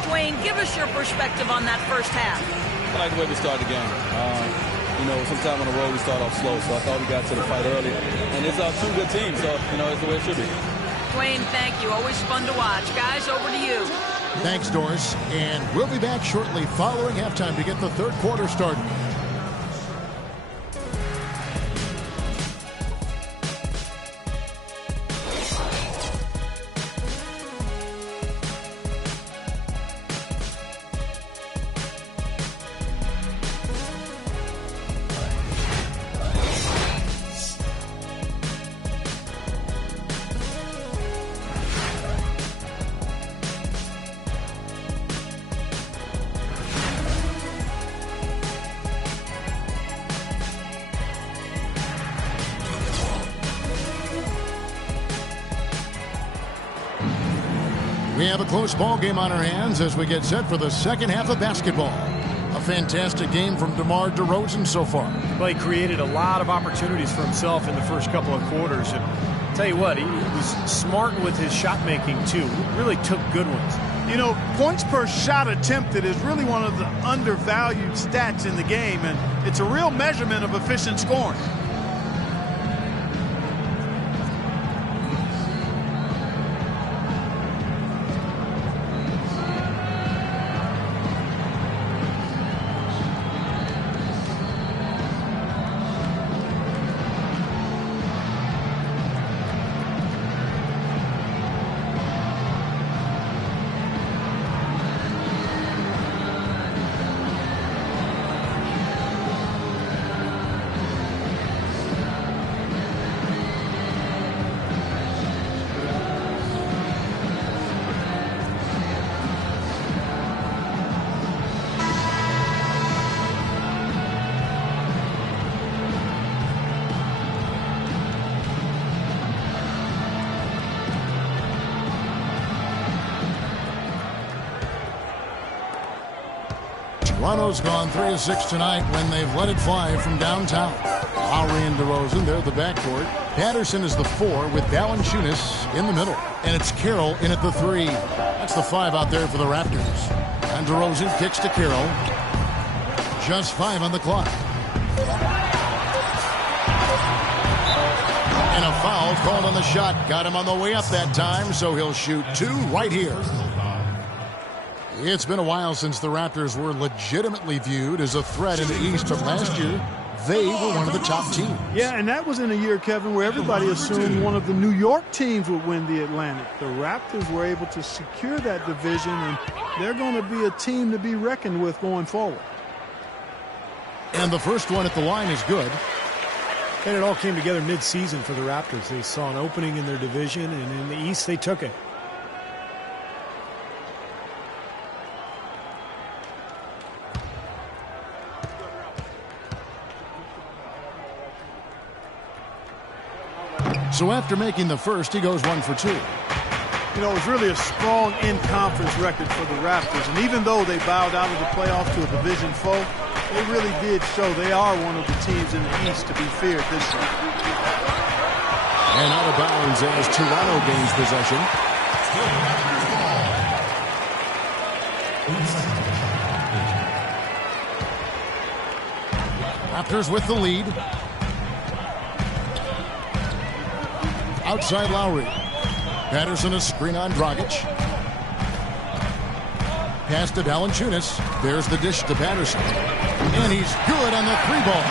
Dwayne, give us your perspective on that first half. I like the way we started the game. Sometime on the road we start off slow, so I thought we got to the fight early. And it's two good teams, so, it's the way it should be. Dwayne, thank you. Always fun to watch. Guys, over to you. Thanks, Doris. And we'll be back shortly following halftime to get the third quarter started. We have a close ball game on our hands as we get set for the second half of basketball. A fantastic game from DeMar DeRozan so far. Well, he created a lot of opportunities for himself in the first couple of quarters. And I'll tell you what, he was smart with his shot making too. He really took good ones. Points per shot attempted is really one of the undervalued stats in the game, and it's a real measurement of efficient scoring. Toronto's gone 3 of 6 tonight when they've let it fly from downtown. Lowry and DeRozan, they're the backcourt. Patterson is the 4 with Valanciunas in the middle. And it's Carroll in at the 3. That's the 5 out there for the Raptors. And DeRozan kicks to Carroll. Just 5 on the clock. And a foul called on the shot. Got him on the way up that time, so he'll shoot 2 right here. It's been a while since the Raptors were legitimately viewed as a threat in the East, but last year, they were one of the top teams. Yeah, and that was in a year, Kevin, where everybody assumed one of the New York teams would win the Atlantic. The Raptors were able to secure that division, and they're going to be a team to be reckoned with going forward. And the first one at the line is good. And it all came together mid-season for the Raptors. They saw an opening in their division, and in the East, they took it. So after making the first, he goes 1 for 2. You know, it was really a strong in-conference record for the Raptors. And even though they bowed out of the playoffs to a division foe, they really did show they are one of the teams in the East to be feared this year. And out of bounds as Toronto gains possession. Raptors with the lead. Outside Lowry. Patterson a screen on Dragic. Pass to Valanciunas. There's the dish to Patterson. And he's good on the 3-ball.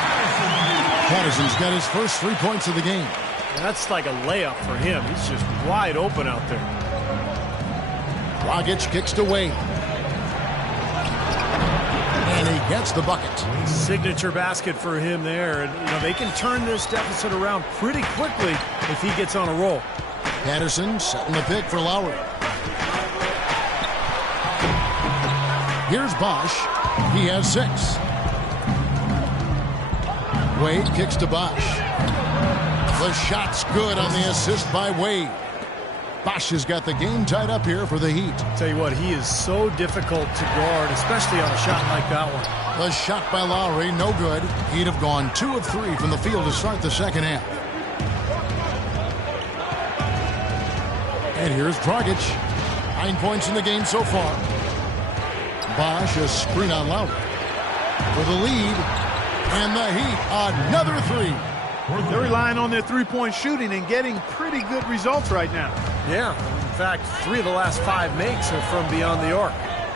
Patterson's got his first 3 points of the game. And that's like a layup for him. He's just wide open out there. Dragic kicks to Wade. And he gets the bucket. Signature basket for him there. And, you know, they can turn this deficit around pretty quickly if he gets on a roll. Patterson setting the pick for Lowry. Here's Bosh. He has 6. Wade kicks to Bosh. The shot's good on the assist by Wade. Bosh has got the game tied up here for the Heat. Tell you what, he is so difficult to guard, especially on a shot like that one. The shot by Lowry, no good. He'd have gone 2 of 3 from the field to start the second half. And here's Dragic. 9 points in the game so far. Bosh a screen on Lowry for the lead. And the Heat, another 3. They're relying on their three-point shooting and getting pretty good results right now. Yeah, in fact, 3 of the last 5 makes are from beyond the arc.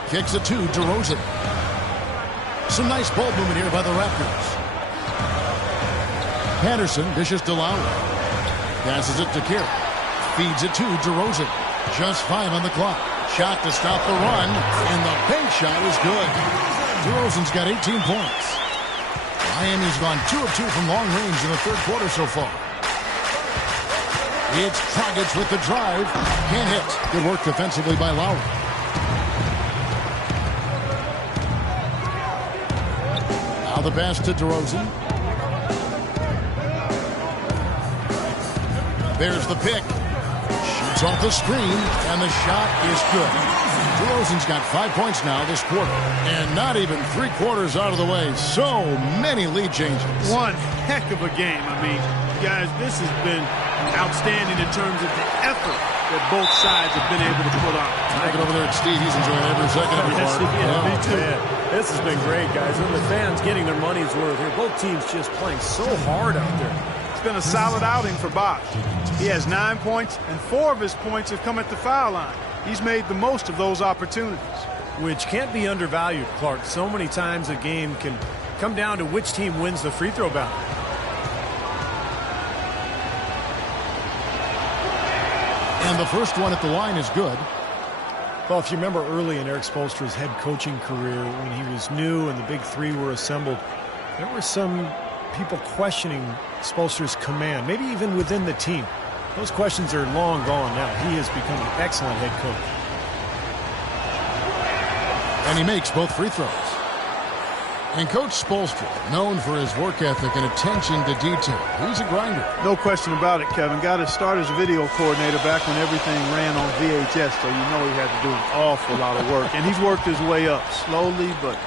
Kicks it to DeRozan. Some nice ball movement here by the Raptors. Patterson dishes to Lowry. Passes it to Carroll. Feeds it to DeRozan. Just 5 on the clock. Shot to stop the run, and the bank shot is good. DeRozan's got 18 points. Miami's gone 2 of 2 from long range in the third quarter so far. It's Dragic with the drive. Can't hit. Good work defensively by Lowry. Now the pass to DeRozan. There's the pick. Shoots off the screen, and the shot is good. DeRozan's got 5 points now this quarter, and not even 3 quarters out of the way. So many lead changes. One heck of a game. I mean, guys, this has been outstanding in terms of the effort that both sides have been able to put on. Look over there at Steve. He's enjoying every second of it. Me too. Man, this has been great, guys. And the fans getting their money's worth here. Both teams just playing so hard out there. It's been a solid outing for Bosh. He has 9 points, and 4 of his points have come at the foul line. He's made the most of those opportunities. Which can't be undervalued, Clark. So many times a game can come down to which team wins the free throw battle. And the first one at the line is good. Well, if you remember early in Eric Spoelstra's head coaching career, when he was new and the big 3 were assembled, there were some people questioning Spoelstra's command, maybe even within the team. Those questions are long gone now. He has become an excellent head coach. And he makes both free throws. And Coach Spoelstra, known for his work ethic and attention to detail. He's a grinder. No question about it, Kevin. Got his start as a video coordinator back when everything ran on VHS, so you know he had to do an awful lot of work. And he's worked his way up slowly but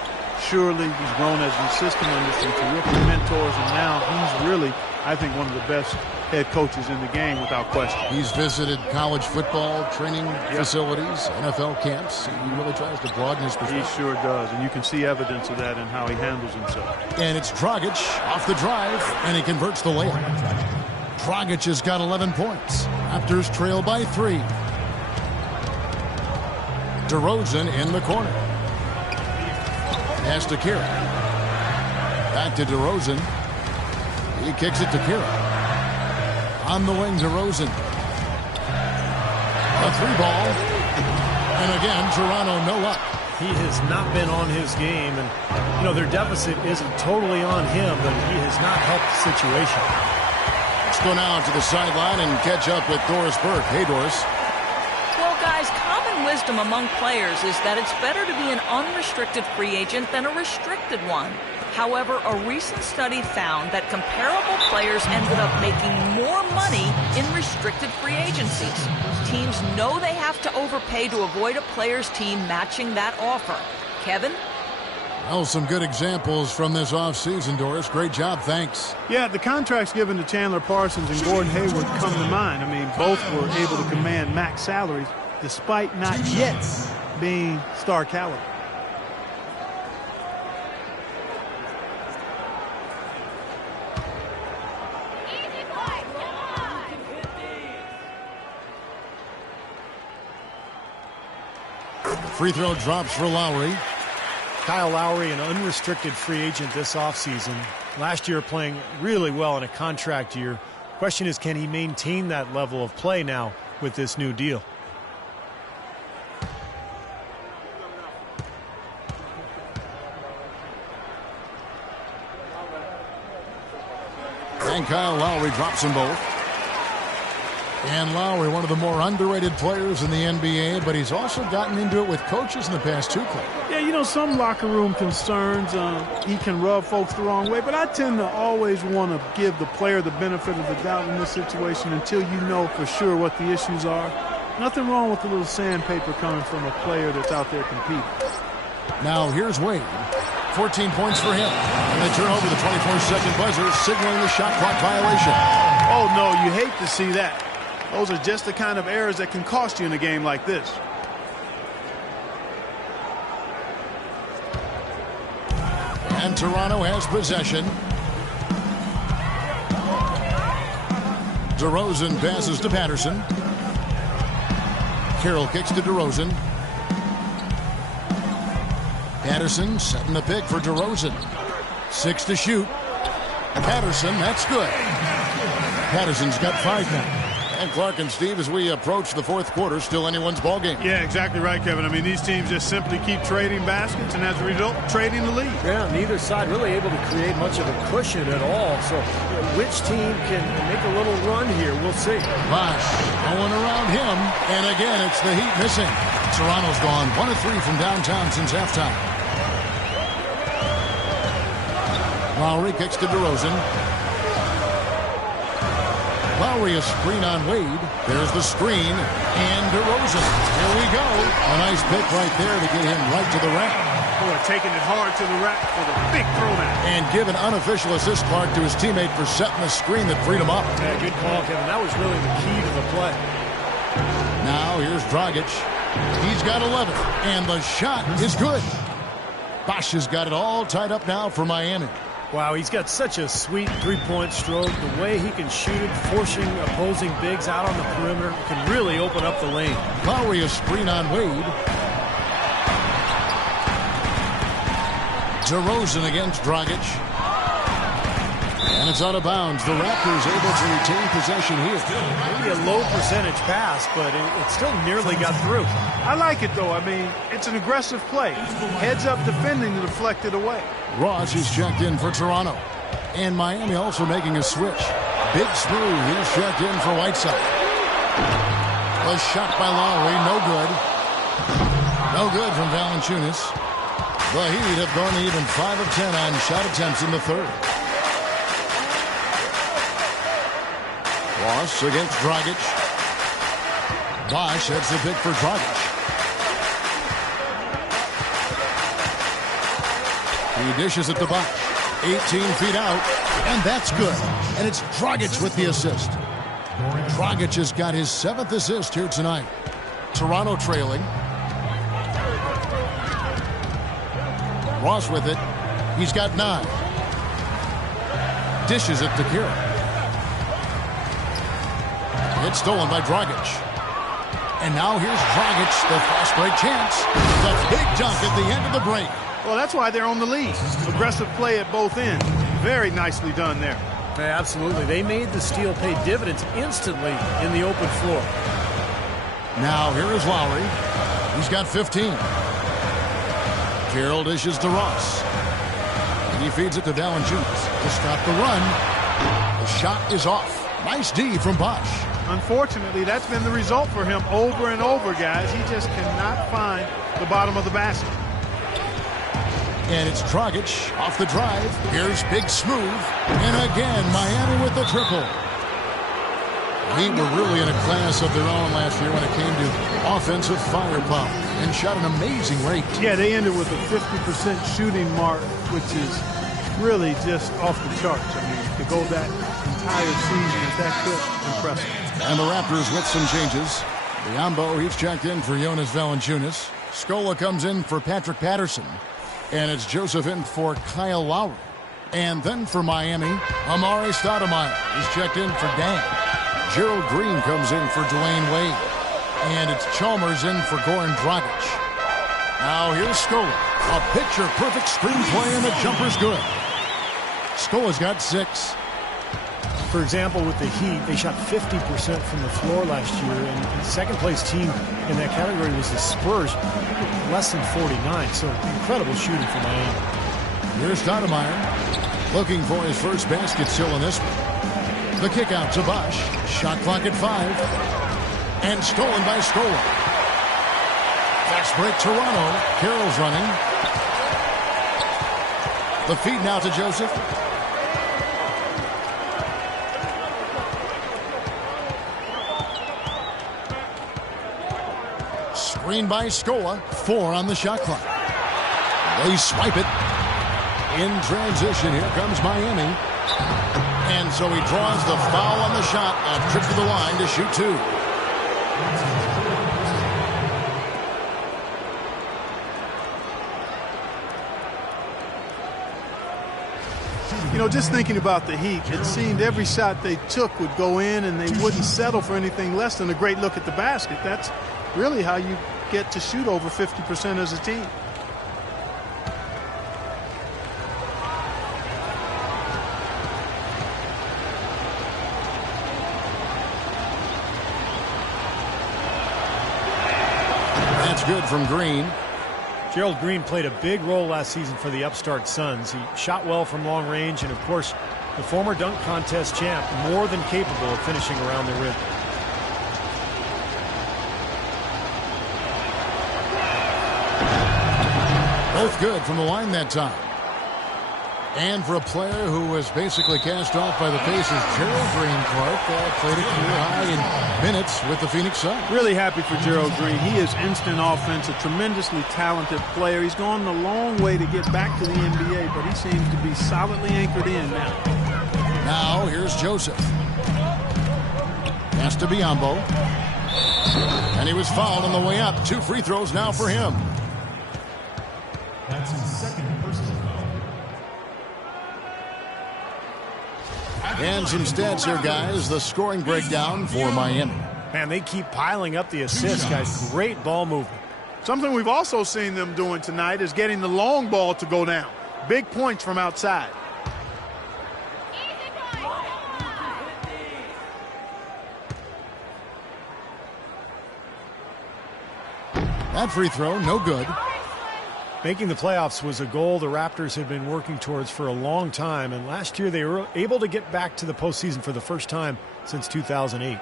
surely. He's grown as an assistant under some terrific mentors, and now he's really, I think, one of the best head coaches in the game without question. He's visited college football training facilities, NFL camps. He really tries to broaden his perspective. He sure does, and you can see evidence of that in how he handles himself. And it's Dragic off the drive, and he converts the layup. Dragic has got 11 points. Raptors trail by 3. DeRozan in the corner. Pass to Kira. Back to DeRozan. He kicks it to Kira. On the wing, DeRozan. A 3-ball. And again, Toronto no up. He has not been on his game, and, you know, their deficit isn't totally on him, but he has not helped the situation. Let's go now to the sideline and catch up with Doris Burke. Hey, Doris. Well, guys, common wisdom among players is that it's better to be an unrestricted free agent than a restricted one. However, a recent study found that comparable players ended up making more money in restricted free agencies. Teams know they have to overpay to avoid a player's team matching that offer. Kevin? Well, some good examples from this offseason, Doris. Great job, thanks. Yeah, the contracts given to Chandler Parsons and Gordon Hayward come to mind. I mean, both were able to command max salaries despite not yet being star caliber. Free throw drops for Lowry. Kyle Lowry, an unrestricted free agent this offseason. Last year playing really well in a contract year. Question is, can he maintain that level of play now with this new deal? And Kyle Lowry drops them both. And Lowry, one of the more underrated players in the NBA, but he's also gotten into it with coaches in the past too, Clay. Yeah, you know, some locker room concerns, he can rub folks the wrong way, but I tend to always want to give the player the benefit of the doubt in this situation until you know for sure what the issues are. Nothing wrong with a little sandpaper coming from a player that's out there competing. Now here's Wade. 14 points for him. And they turn over the 24-second buzzer, signaling the shot clock violation. Oh, no, you hate to see that. Those are just the kind of errors that can cost you in a game like this. And Toronto has possession. DeRozan passes to Patterson. Carroll kicks to DeRozan. Patterson setting the pick for DeRozan. 6 to shoot. Patterson, that's good. Patterson's got 5 now. And Clark and Steve, as we approach the fourth quarter, still anyone's ball game. Yeah, exactly right, Kevin. I mean, these teams just simply keep trading baskets, and as a result, trading the lead. Yeah, neither side really able to create much of a cushion at all. So, which team can make a little run here? We'll see. Bosh going around him, and again, it's the Heat missing. Toronto's gone 1 of 3 from downtown since halftime. Lowry kicks to DeRozan. Lowry a screen on Wade. There's the screen. And DeRozan. Here we go. A nice pick right there to get him right to the rack. Boy, taking it hard to the rack for the big throwback. And give an unofficial assist, Clark, to his teammate for setting the screen that freed him up. Yeah, good call, Kevin. That was really the key to the play. Now here's Dragic. He's got 11. And the shot is good. Bosh has got it all tied up now for Miami. Wow, he's got such a sweet three-point stroke. The way he can shoot it, forcing opposing bigs out on the perimeter, can really open up the lane. Lowry a screen on Wade. DeRozan against Dragic. And it's out of bounds. The Raptors able to retain possession here. Maybe a low percentage pass, but it still nearly got through. I like it, though. I mean, it's an aggressive play. Heads up defending to deflect it away. Ross is checked in for Toronto. And Miami also making a switch. Big Smooth, he's checked in for Whiteside. A shot by Lowry, no good. No good from Valanciunas. The Heat have gone even 5 of 10 on shot attempts in the third. Ross against Dragic. Bosh, that's the pick for Dragic. He dishes it to Bosch. 18 feet out, and that's good. And it's Dragic with the assist. Dragic has got his 7th assist here tonight. Toronto trailing. Ross with it. He's got 9. Dishes it to Kira. It's stolen by Dragic. And now here's Dragic, the fast break chance. The big dunk at the end of the break. Well, that's why they're on the lead. Aggressive play at both ends. Very nicely done there. Yeah, absolutely. They made the steal pay dividends instantly in the open floor. Now here is Lowry. He's got 15. Carroll dishes to Ross. And he feeds it to Valanciunas to stop the run. The shot is off. Nice D from Bosch. Unfortunately, that's been the result for him over and over, guys. He just cannot find the bottom of the basket. And it's Dragic off the drive. Here's Big Smooth. And again, Miami with the triple. Heat were really in a class of their own last year when it came to offensive firepower and shot an amazing rate. Yeah, they ended with a 50% shooting mark, which is really just off the charts. I mean, to go that entire season at that clip, impressive. And the Raptors with some changes. Biombo, he's checked in for Jonas Valanciunas. Scola comes in for Patrick Patterson. And it's Joseph in for Kyle Lowry. And then for Miami, Amari Stoudemire is checked in for Dan. Gerald Green comes in for Dwayne Wade. And it's Chalmers in for Goran Dragic. Now here's Scola. A picture-perfect screenplay, and the jumper's good. Scola's got 6. For example, with the Heat, they shot 50% from the floor last year, and the second-place team in that category was the Spurs, less than 49, so incredible shooting for Miami. Here's Stoudemire, looking for his first basket still in this one. The kick out to Bosch, shot clock at 5, and stolen by Scola. Fast break Toronto, Carroll's running. The feed now to Joseph. Screen by Scola. 4 on the shot clock. They swipe it. In transition, here comes Miami. And so he draws the foul on the shot. A trip to the line to shoot 2. You know, just thinking about the Heat, it seemed every shot they took would go in and they wouldn't settle for anything less than a great look at the basket. That's really how you get to shoot over 50% as a team. That's good from Green. Gerald Green played a big role last season for the upstart Suns. He shot well from long range, and of course, the former dunk contest champ, more than capable of finishing around the rim. Both good from the line that time. And for a player who was basically cast off by the Pacers, Gerald Green, Clark, played a career high in minutes with the Phoenix Suns. Really happy for Gerald Green. He is instant offense, a tremendously talented player. He's gone a long way to get back to the NBA, but he seems to be solidly anchored in now. Now here's Joseph. Pass to Biombo. And he was fouled on the way up. 2 free throws now for him. That's his second personal foul. And some stats here, guys. The scoring breakdown for Miami. Man, they keep piling up the assists, guys. Great ball movement. Something we've also seen them doing tonight is getting the long ball to go down. Big points from outside. That free throw, no good. Making the playoffs was a goal the Raptors had been working towards for a long time, and last year they were able to get back to the postseason for the first time since 2008.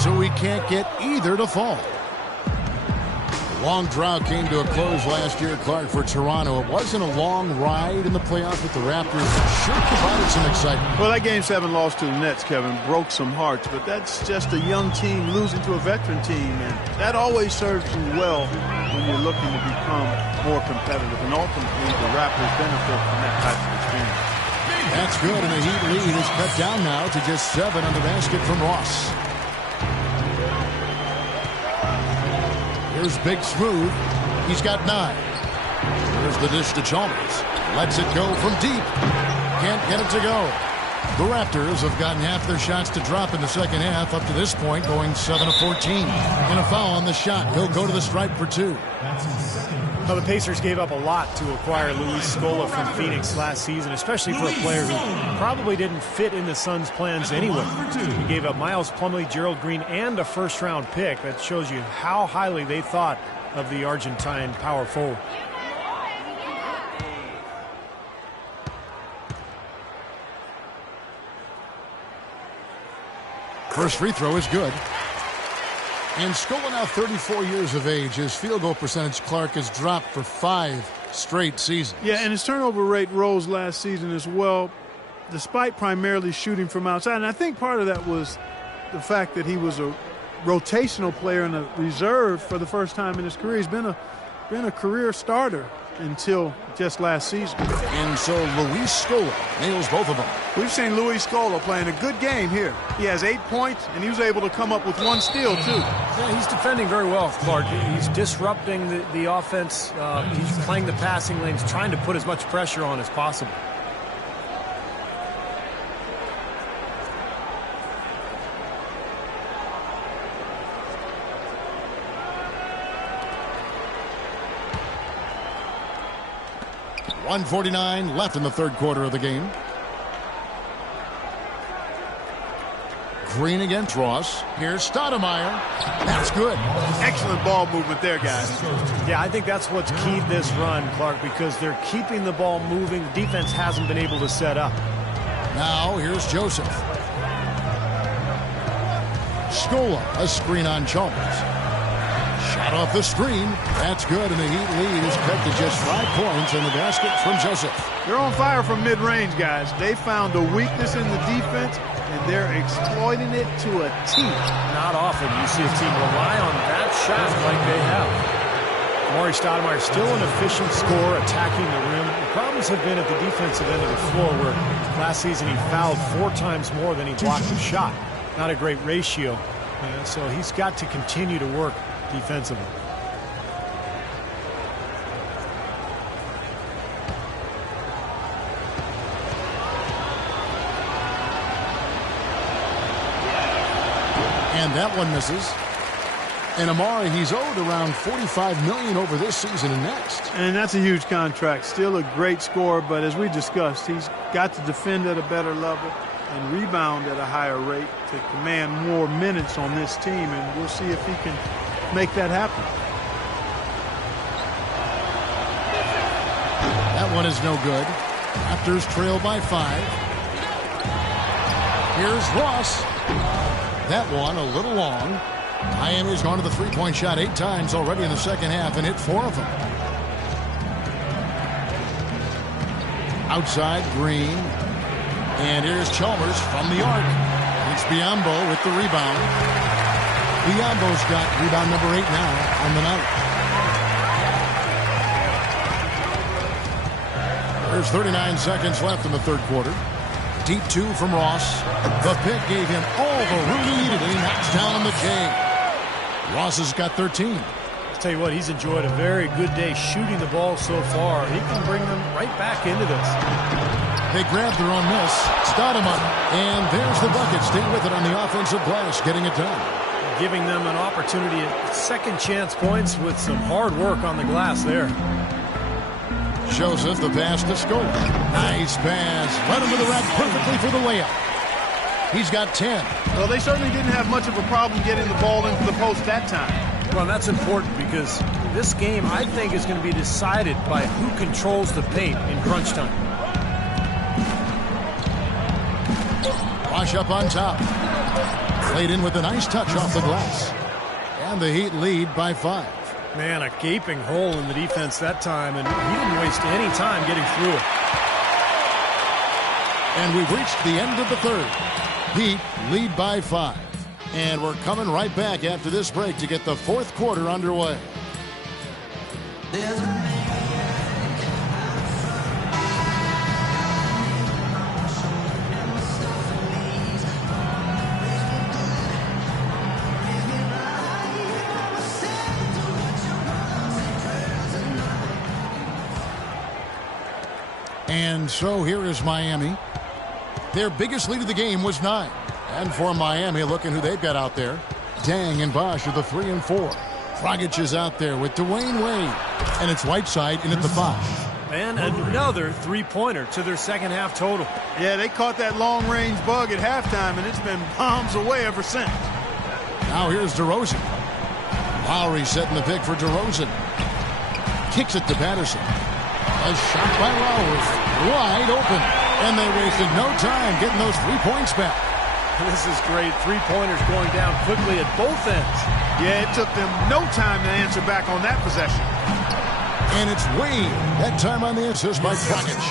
So we can't get either to fall. Long drought came to a close last year, Clark, for Toronto. It wasn't a long ride in the playoffs with the Raptors. Sure provided some excitement. Well, that Game 7 loss to the Nets, Kevin, broke some hearts, but that's just a young team losing to a veteran team, and that always serves you well when you're looking to become more competitive, and ultimately the Raptors benefit from that type of experience. That's good, and the Heat lead is cut down now to just 7 on the basket from Ross. Here's Big Smooth. He's got 9. Here's the dish to Chalmers. Lets it go from deep. Can't get it to go. The Raptors have gotten half their shots to drop in the second half up to this point, going 7 of 14. And a foul on the shot. He'll go to the stripe for 2. Well, the Pacers gave up a lot to acquire Luis Scola from Phoenix last season, especially for a player who probably didn't fit in the Suns' plans anyway. He gave up Miles Plumlee, Gerald Green, and a first-round pick. That shows you how highly they thought of the Argentine power forward. First free throw is good. And Scola, now 34 years of age, his field goal percentage, Clark, has dropped for 5 straight seasons. Yeah, and his turnover rate rose last season as well, despite primarily shooting from outside. And I think part of that was the fact that he was a rotational player and a reserve for the first time in his career. He's been a career starter until just last season. And so Luis Scola nails both of them. We've seen Luis Scola playing a good game here. He has 8 points, and he was able to come up with 1 steal, too. Yeah, he's defending very well, Clark. He's disrupting the offense. He's playing the passing lanes, trying to put as much pressure on as possible. .149 left in the third quarter of the game. Green against Ross. Here's Stoudemire. That's good. Excellent ball movement there, guys. Yeah, I think that's what's keyed this run, Clark, because they're keeping the ball moving. The defense hasn't been able to set up. Now here's Joseph. Scola, a screen on Chalmers. Shot off the screen. That's good, and the Heat lead is cut to just 5 points in the basket from Joseph. They're on fire from mid-range, guys. They found a weakness in the defense, and they're exploiting it to a T. Not often you see a team rely on that shot like they have. Amari Stoudemire still an efficient scorer, attacking the rim. The problems have been at the defensive end of the floor, where last season he fouled 4 times more than he blocked a shot. Not a great ratio, so he's got to continue to work defensively. And that one misses. And Amari, he's owed around $45 million over this season and next. And that's a huge contract. Still a great scorer, but as we discussed, he's got to defend at a better level and rebound at a higher rate to command more minutes on this team, and we'll see if he can make that happen. That one is no good. Raptors trail by 5. Here's Ross. That one a little long. Miami's gone to the three-point shot 8 times already in the second half and hit 4 of them. Outside, Green. And here's Chalmers from the arc. It's Biyombo with the rebound. Biyombo's got rebound number 8 now on the night. There's 39 seconds left in the third quarter. Deep 2 from Ross. The pick gave him all the room he needed, and he knocks down the J. Ross has got 13. I'll tell you what, he's enjoyed a very good day shooting the ball so far. He can bring them right back into this. They grab their own miss. Stoudemire. And there's the bucket. Stay with it on the offensive glass, getting it done. Giving them an opportunity at second chance points with some hard work on the glass there. Joseph, the pass to Scola. Nice pass. Led him to the rack perfectly for the layup. He's got 10. Well, they certainly didn't have much of a problem getting the ball into the post that time. Well, that's important because this game, I think, is going to be decided by who controls the paint in crunch time. Wash up on top. Played in with a nice touch off the glass. And the Heat lead by 5. Man, a gaping hole in the defense that time, and he didn't waste any time getting through it. And we've reached the end of the third. Heat lead by 5. And we're coming right back after this break to get the fourth quarter underway. And so here is Miami. Their biggest lead of the game was 9. And for Miami, look at who they've got out there. Dang and Bosch are the 3 and 4. Dragic is out there with Dwayne Wade. And it's Whiteside in at the 5. And another three-pointer to their second half total. Yeah, they caught that long-range bug at halftime, and it's been bombs away ever since. Now here's DeRozan. Lowry setting the pick for DeRozan. Kicks it to Patterson. A shot by Lowry. Wide open. And they wasted no time getting those 3 points back. This is great. Three-pointers going down quickly at both ends. Yeah, it took them no time to answer back on that possession. And it's Wade. That time on the assist by Dragic.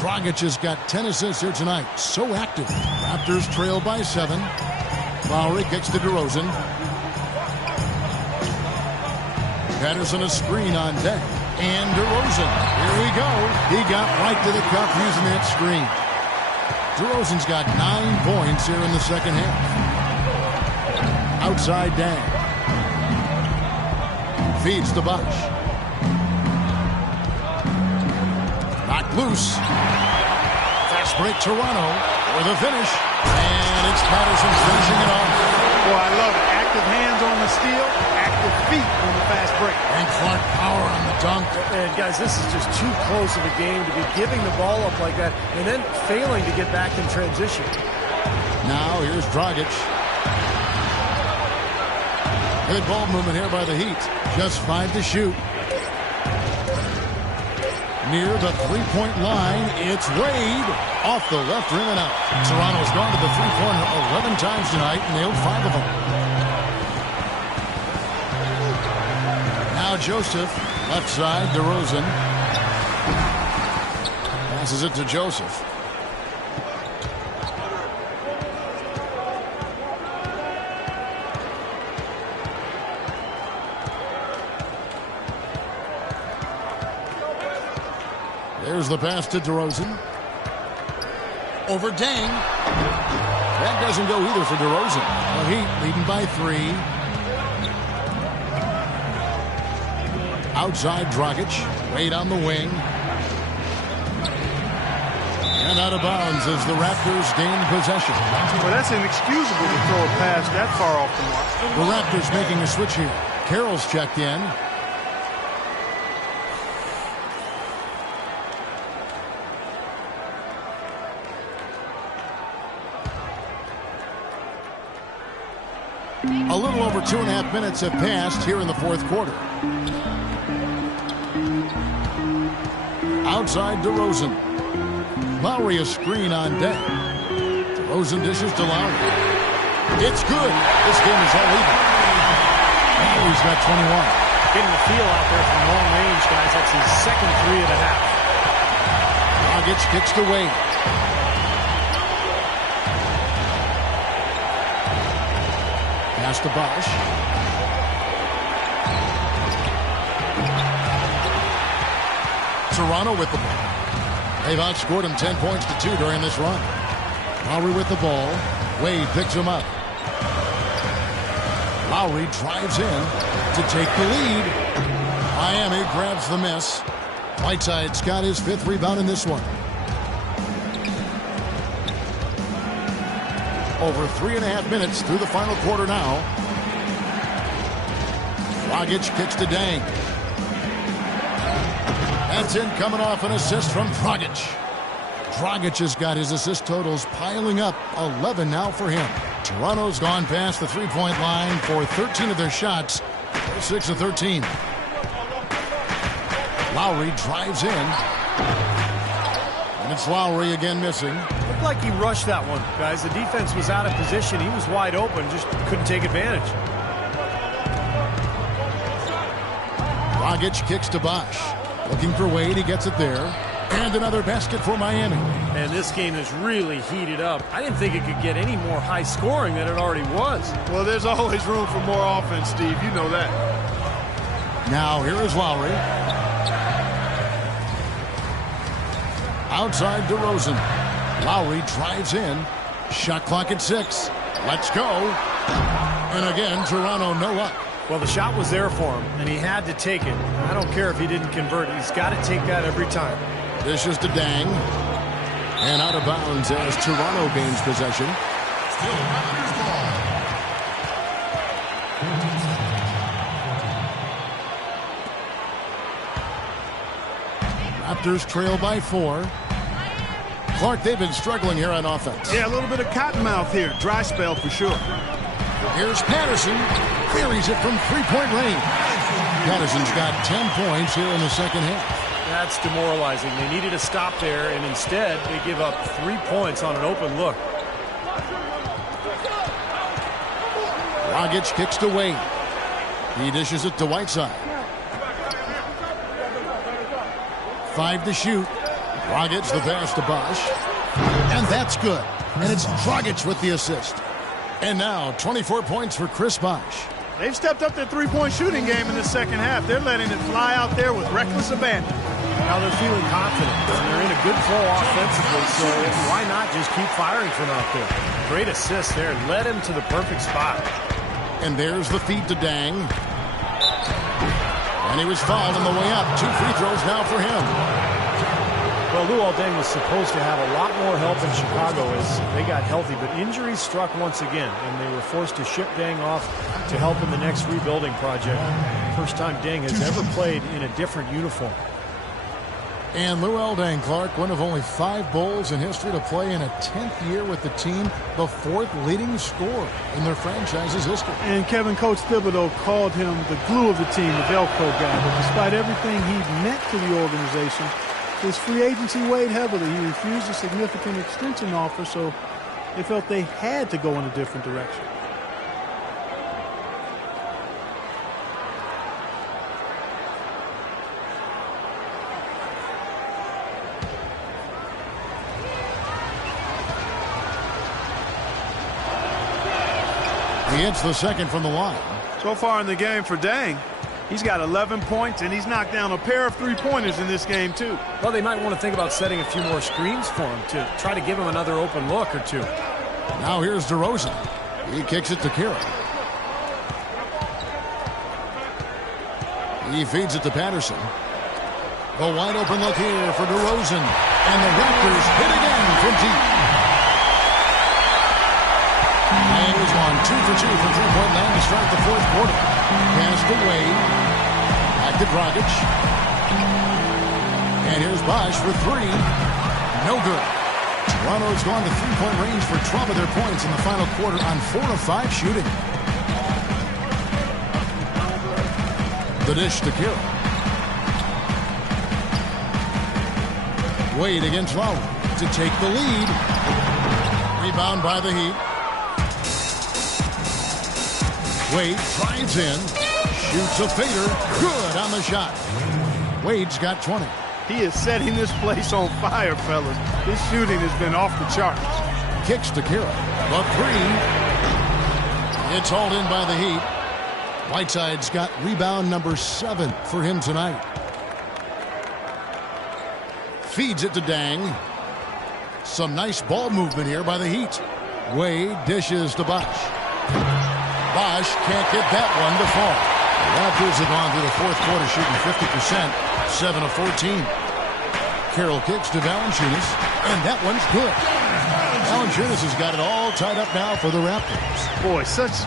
Dragic has got 10 assists here tonight. So active. Raptors trail by 7. Lowry kicks to DeRozan. Patterson a screen on deck. And DeRozan. Here we go. He got right to the cup using that screen. DeRozan's got 9 points here in the second half. Outside Dang. Feeds to Bosch. Knocked loose. Fast break Toronto for the finish. And it's Patterson finishing it off. Boy, I love it. Active hands on the steal, active feet on the fast break. And Clark power on the dunk. And guys, this is just too close of a game to be giving the ball up like that and then failing to get back in transition. Now here's Dragic. Good ball movement here by the Heat. Just 5 to shoot. Near the three-point line, it's Wade. Off the left rim and out. Toronto's gone to the three-pointer 11 times tonight, nailed 5 of them. Now Joseph, left side, DeRozan. Passes it to Joseph. There's the pass to DeRozan. Over Dang. That doesn't go either for DeRozan. The Heat leading by 3. Outside Dragic. Wade on the wing. And out of bounds as the Raptors gain possession. Well, that's inexcusable to throw a pass that far off the mark. The Raptors making a switch here. Carroll's checked in. A little over 2.5 minutes have passed here in the fourth quarter. Outside DeRozan. Lowry a screen on deck. DeRozan dishes to Lowry. It's good. This game is all even. Lowry's got 21. Getting the feel out there from long range, guys. That's his second 3 and a half. Dragic kicks to Wade. Pass to Bosch. Toronto with the ball. They've outscored him 10 points to 2 during this run. Lowry with the ball. Wade picks him up. Lowry drives in to take the lead. Miami grabs the miss. Whiteside's got his 5th rebound in this one. Over 3.5 minutes through the final quarter now. Dragic kicks to Dang. That's in coming off an assist from Dragic. Dragic has got his assist totals piling up. 11 now for him. Toronto's gone past the three-point line for 13 of their shots. 6 of 13. Lowry drives in. And it's Lowry again missing. Looked like he rushed that one, guys. The defense was out of position. He was wide open, just couldn't take advantage. Dragic kicks to Bosh. Looking for Wade. He gets it there. And another basket for Miami. And this game is really heated up. I didn't think it could get any more high scoring than it already was. Well, there's always room for more offense, Steve. You know that. Now here is Lowry. Outside DeRozan. Lowry drives in. Shot clock at 6. Let's go. And again, Toronto no luck. Well, the shot was there for him, and he had to take it. I don't care if he didn't convert it. He's got to take that every time. This is to Dang. And out of bounds as Toronto gains possession. Still Raptors ball. 14 Raptors seconds. trail by 4. Clark, they've been struggling here on offense. Yeah, a little bit of cottonmouth here. Dry spell for sure. Here's Patterson. Queries it from three-point range. Patterson's got 10 points here in the second half. That's demoralizing. They needed a stop there, and instead they give up 3 points on an open look. Dragic kicks to Wade. He dishes it to Whiteside. 5 to shoot. Dragic the pass to Bosh. And that's good. And it's Dragic with the assist. And now 24 points for Chris Bosh. They've stepped up their three-point shooting game in the second half. They're letting it fly out there with reckless abandon. Now they're feeling confident, and they're in a good flow offensively, so why not just keep firing from out there? Great assist there. Led him to the perfect spot. And there's the feed to Dang. And he was fouled on the way up. 2 free throws now for him. Well, Luol Deng was supposed to have a lot more help in Chicago as they got healthy, but injuries struck once again, and they were forced to ship Deng off to help in the next rebuilding project. First time Deng has ever played in a different uniform. And Luol Deng, Clark, one of only 5 Bulls in history to play in a 10th year with the team, the 4th leading scorer in their franchise's history. And Coach Thibodeau called him the glue of the team, the Velcro guy. But despite everything he meant to the organization, his free agency weighed heavily. He refused a significant extension offer, so they felt they had to go in a different direction. He hits the second from the line. So far in the game for Deng, he's got 11 points, and he's knocked down a pair of three-pointers in this game, too. Well, they might want to think about setting a few more screens for him to try to give him another open look or two. Now here's DeRozan. He kicks it to Kira. He feeds it to Patterson. A wide open look here for DeRozan. And the Raptors hit again from deep. And he's gone 2 for 2 from three-point land to start the 4th quarter. Pass to Wade. Back to Dragic. And here's Bosh for 3. No good. Toronto's gone to three-point range for 12 of their points in the final quarter on 4 of 5 shooting. The dish to Kira. Wade against Lowry to take the lead. Rebound by the Heat. Wade drives in, shoots a fader, good on the shot. Wade's got 20. He is setting this place on fire, fellas. His shooting has been off the charts. Kicks to Kira. The 3. It's hauled in by the Heat. Whiteside's got rebound number 7 for him tonight. Feeds it to Dang. Some nice ball movement here by the Heat. Wade dishes to Bosh. Bosh can't get that one to fall. The Raptors have gone through the 4th quarter shooting 50%, 7 of 14. Carroll kicks to Valanciunas, and that one's good. Valanciunas has got it all tied up now for the Raptors. Boy, such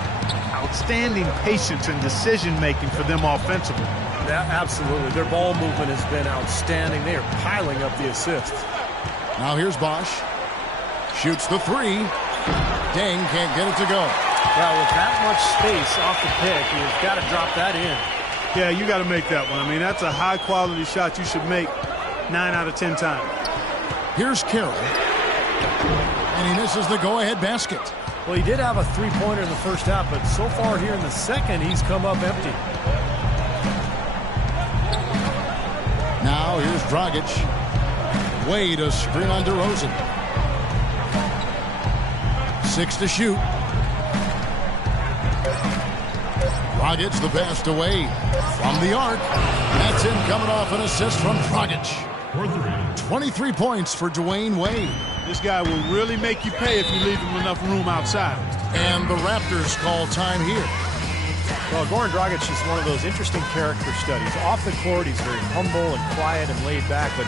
outstanding patience and decision-making for them offensively. Yeah, absolutely. Their ball movement has been outstanding. They are piling up the assists. Now here's Bosh. Shoots the 3. Dang can't get it to go. Well, with that much space off the pick, you've got to drop that in. Yeah, you got to make that one. I mean, that's a high-quality shot you should make 9 out of 10 times. Here's Carroll. And he misses the go-ahead basket. Well, he did have a three-pointer in the first half, but so far here in the second, he's come up empty. Now here's Dragic. Wade a screen on DeRozan. 6 to shoot. Dragic the pass to Wade. From the arc. That's him coming off an assist from Dragic. 23 points for Dwayne Wade. This guy will really make you pay if you leave him enough room outside. And the Raptors call time here. Well, Goran Dragic is one of those interesting character studies. Off the court, he's very humble and quiet and laid back. But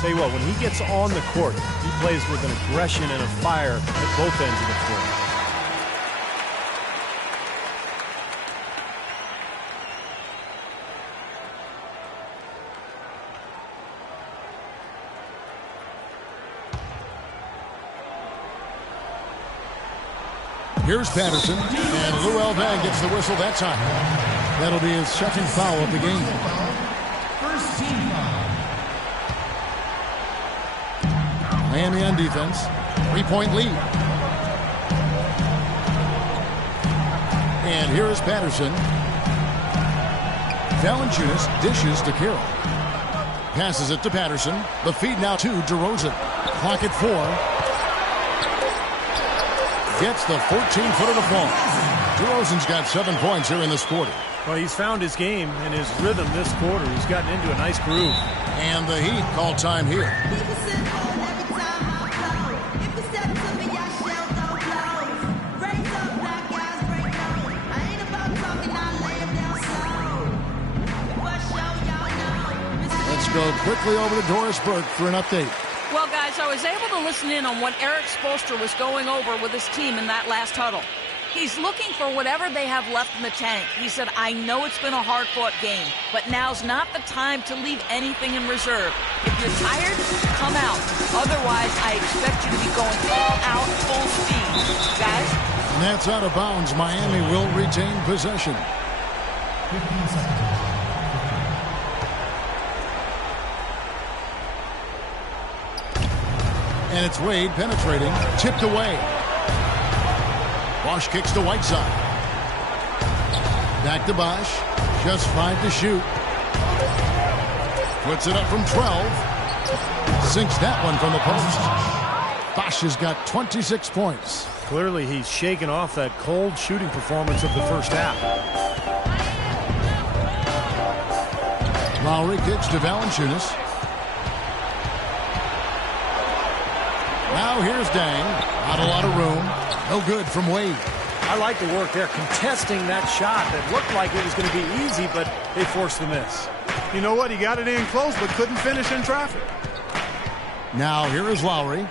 tell you what, when he gets on the court, he plays with an aggression and a fire at both ends of the court. Here's Patterson, and Lou Elvan gets the whistle that time. That'll be his second foul of the game. First team foul. Miami on defense. 3-point lead. And here is Patterson. Valanciunas dishes to Carroll. Passes it to Patterson. The feed now to DeRozan. Clock at 4. Gets the 14-footer to fall. DeRozan's got 7 points here in this quarter. Well, he's found his game and his rhythm this quarter. He's gotten into a nice groove. And the Heat call time here. Let's go quickly over to Doris Burke for an update. Well, guys, I was able to listen in on what Eric Spoelstra was going over with his team in that last huddle. He's looking for whatever they have left in the tank. He said, I know it's been a hard-fought game, but now's not the time to leave anything in reserve. If you're tired, come out. Otherwise, I expect you to be going all out full speed. Guys? And that's out of bounds. Miami will retain possession. 15 seconds. And it's Wade penetrating, tipped away. Bosch kicks to Whiteside. Back to Bosch, just 5 to shoot. Puts it up from 12. Sinks that one from the post. Bosch has got 26 points. Clearly, he's shaken off that cold shooting performance of the first half. Lowry kicks to Valanciunas. Now here's Dang. Not a lot of room. No good from Wade. I like the work there, contesting that shot that looked like it was going to be easy, but they forced the miss. You know what? He got it in close, but couldn't finish in traffic. Now here is Lowry.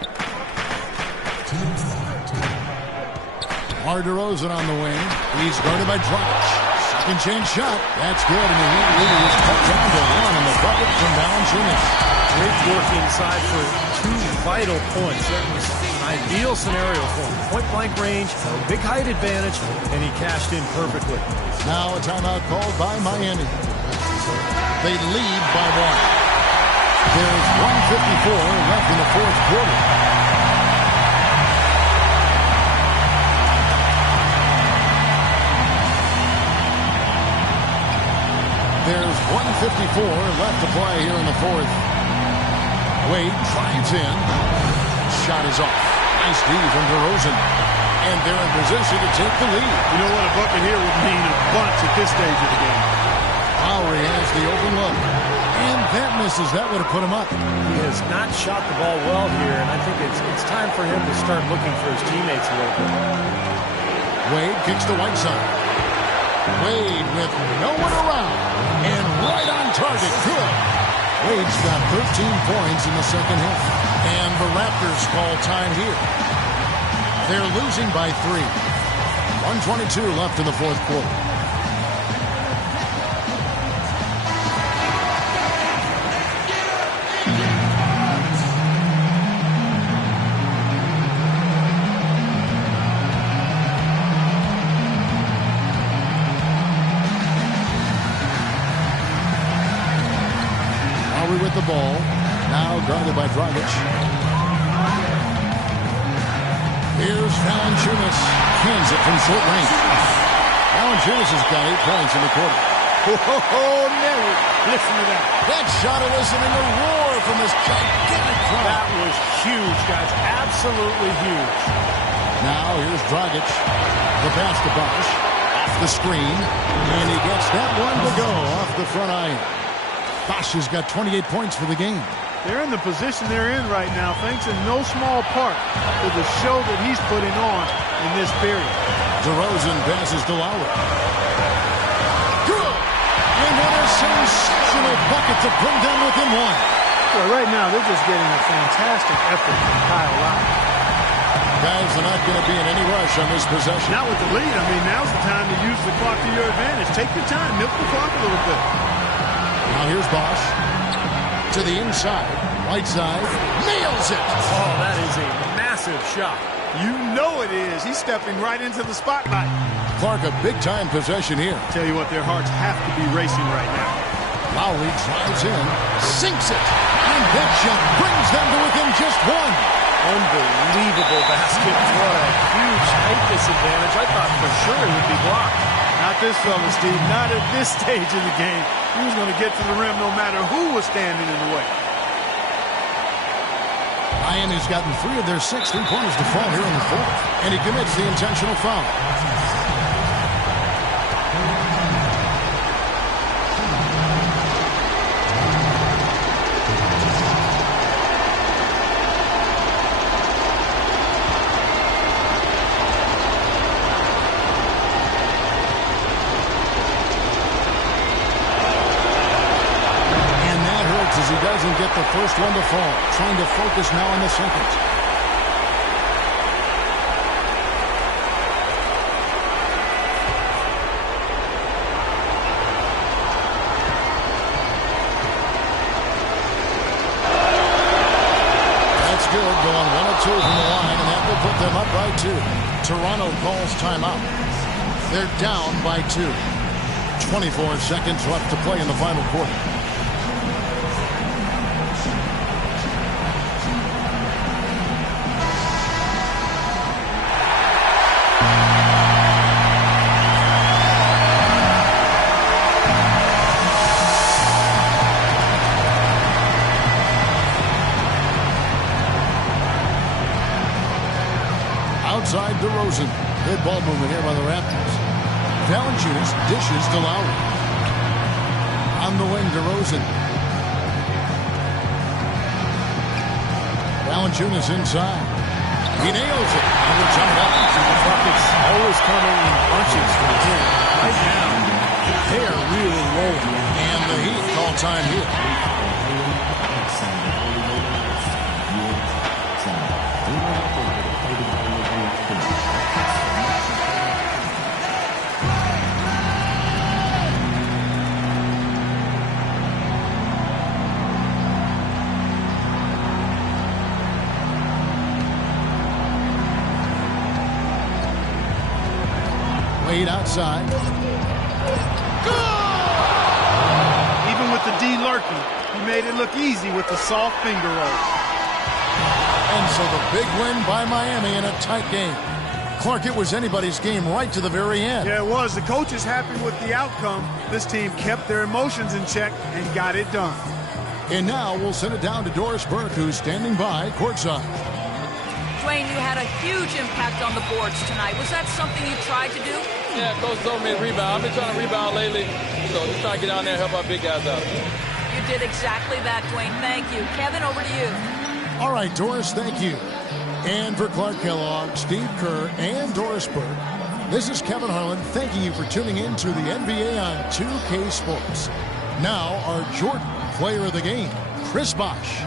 DeRozan on the wing. He's guarded by Dragic. Second chance shot. That's good, and the Heat lead is cut down to 1 on the bucket from Valanciunas. Great work inside for 2 vital points. That was an ideal scenario for him. Point-blank range, big height advantage, and he cashed in perfectly. Now a timeout called by Miami. They lead by 1. There's 1:54 left in the fourth quarter. There's 1:54 left to play here in the fourth. Wade drives in. Shot is off. Nice D from DeRozan. And they're in position to take the lead. You know what? A bucket here would mean a bunch at this stage of the game. Lowry has the open look. And that misses. That would have put him up. He has not shot the ball well here, and I think it's time for him to start looking for his teammates a little bit. Wade kicks to Whiteside. Wade with no one around. And right on target. Good. Wade's got 13 points in the second half. And the Raptors call time here. They're losing by 3. 1:22 left in the fourth quarter. With the ball, now guarded by Dragic. Here's Valanciunas, hands it from short range. Valanciunas has got 8 points in the quarter. Oh, Nelly. Listen to that. That shot eliciting a roar from this gigantic crowd. That was huge, guys. Absolutely huge. Now here's Dragic. The pass to Bosh. Off the screen. And he gets that one to go off the front iron. Bosh has got 28 points for the game. They're in the position they're in right now, thanks in no small part to the show that he's putting on in this period. DeRozan passes to Lowry. Good! And what a sensational bucket to bring them within one. Well, right now, they're just getting a fantastic effort from Kyle Lowry. Guys, they're not going to be in any rush on this possession. Not with the lead. I mean, now's the time to use the clock to your advantage. Take your time. Milk the clock a little bit. Now here's Bosh. To the inside. Right side. Nails it! Oh, that is a massive shot. You know it is. He's stepping right into the spotlight. Clark, a big-time possession here. Tell you what, their hearts have to be racing right now. Lowry drives in. Sinks it. And that shot brings them to within just one. Unbelievable basket. What a huge height disadvantage. I thought for sure it would be blocked. Not this fella, Steve. Not at this stage of the game. He was going to get to the rim no matter who was standing in the way. Miami's gotten 3 of their 6 3-pointers to fall here in the fourth. And he commits the intentional foul. As he doesn't get the first one to fall. Trying to focus now on the second. That's good. Going 1 of 2 from the line, and that will put them up by 2. Toronto calls timeout. They're down by 2. 24 seconds left to play in the final quarter. Outside DeRozan. Good ball movement here by the Raptors. Valanciunas dishes to Lowry. On the wing, DeRozan. Valanciunas inside. He nails it. And the jump up. The bucket's always coming in bunches from him. Right now, they are really rolling. And the Heat call time here. Wade outside. Good! Even with the D lurking, he made it look easy with the soft finger roll. And so the big win by Miami in a tight game. Clark, it was anybody's game right to the very end. Yeah, it was. The coach is happy with the outcome. This team kept their emotions in check and got it done. And now we'll send it down to Doris Burke, who's standing by courtside. Dwayne, you had a huge impact on the boards tonight. Was that something you tried to do? Yeah, coach told me to rebound. I've been trying to rebound lately, so just trying to get down there and help our big guys out. You did exactly that, Dwayne. Thank you. Kevin, over to you. All right, Doris, thank you. And for Clark Kellogg, Steve Kerr, and Doris Burke, this is Kevin Harlan thanking you for tuning in to the NBA on 2K Sports. Now, our Jordan player of the game, Chris Bosh.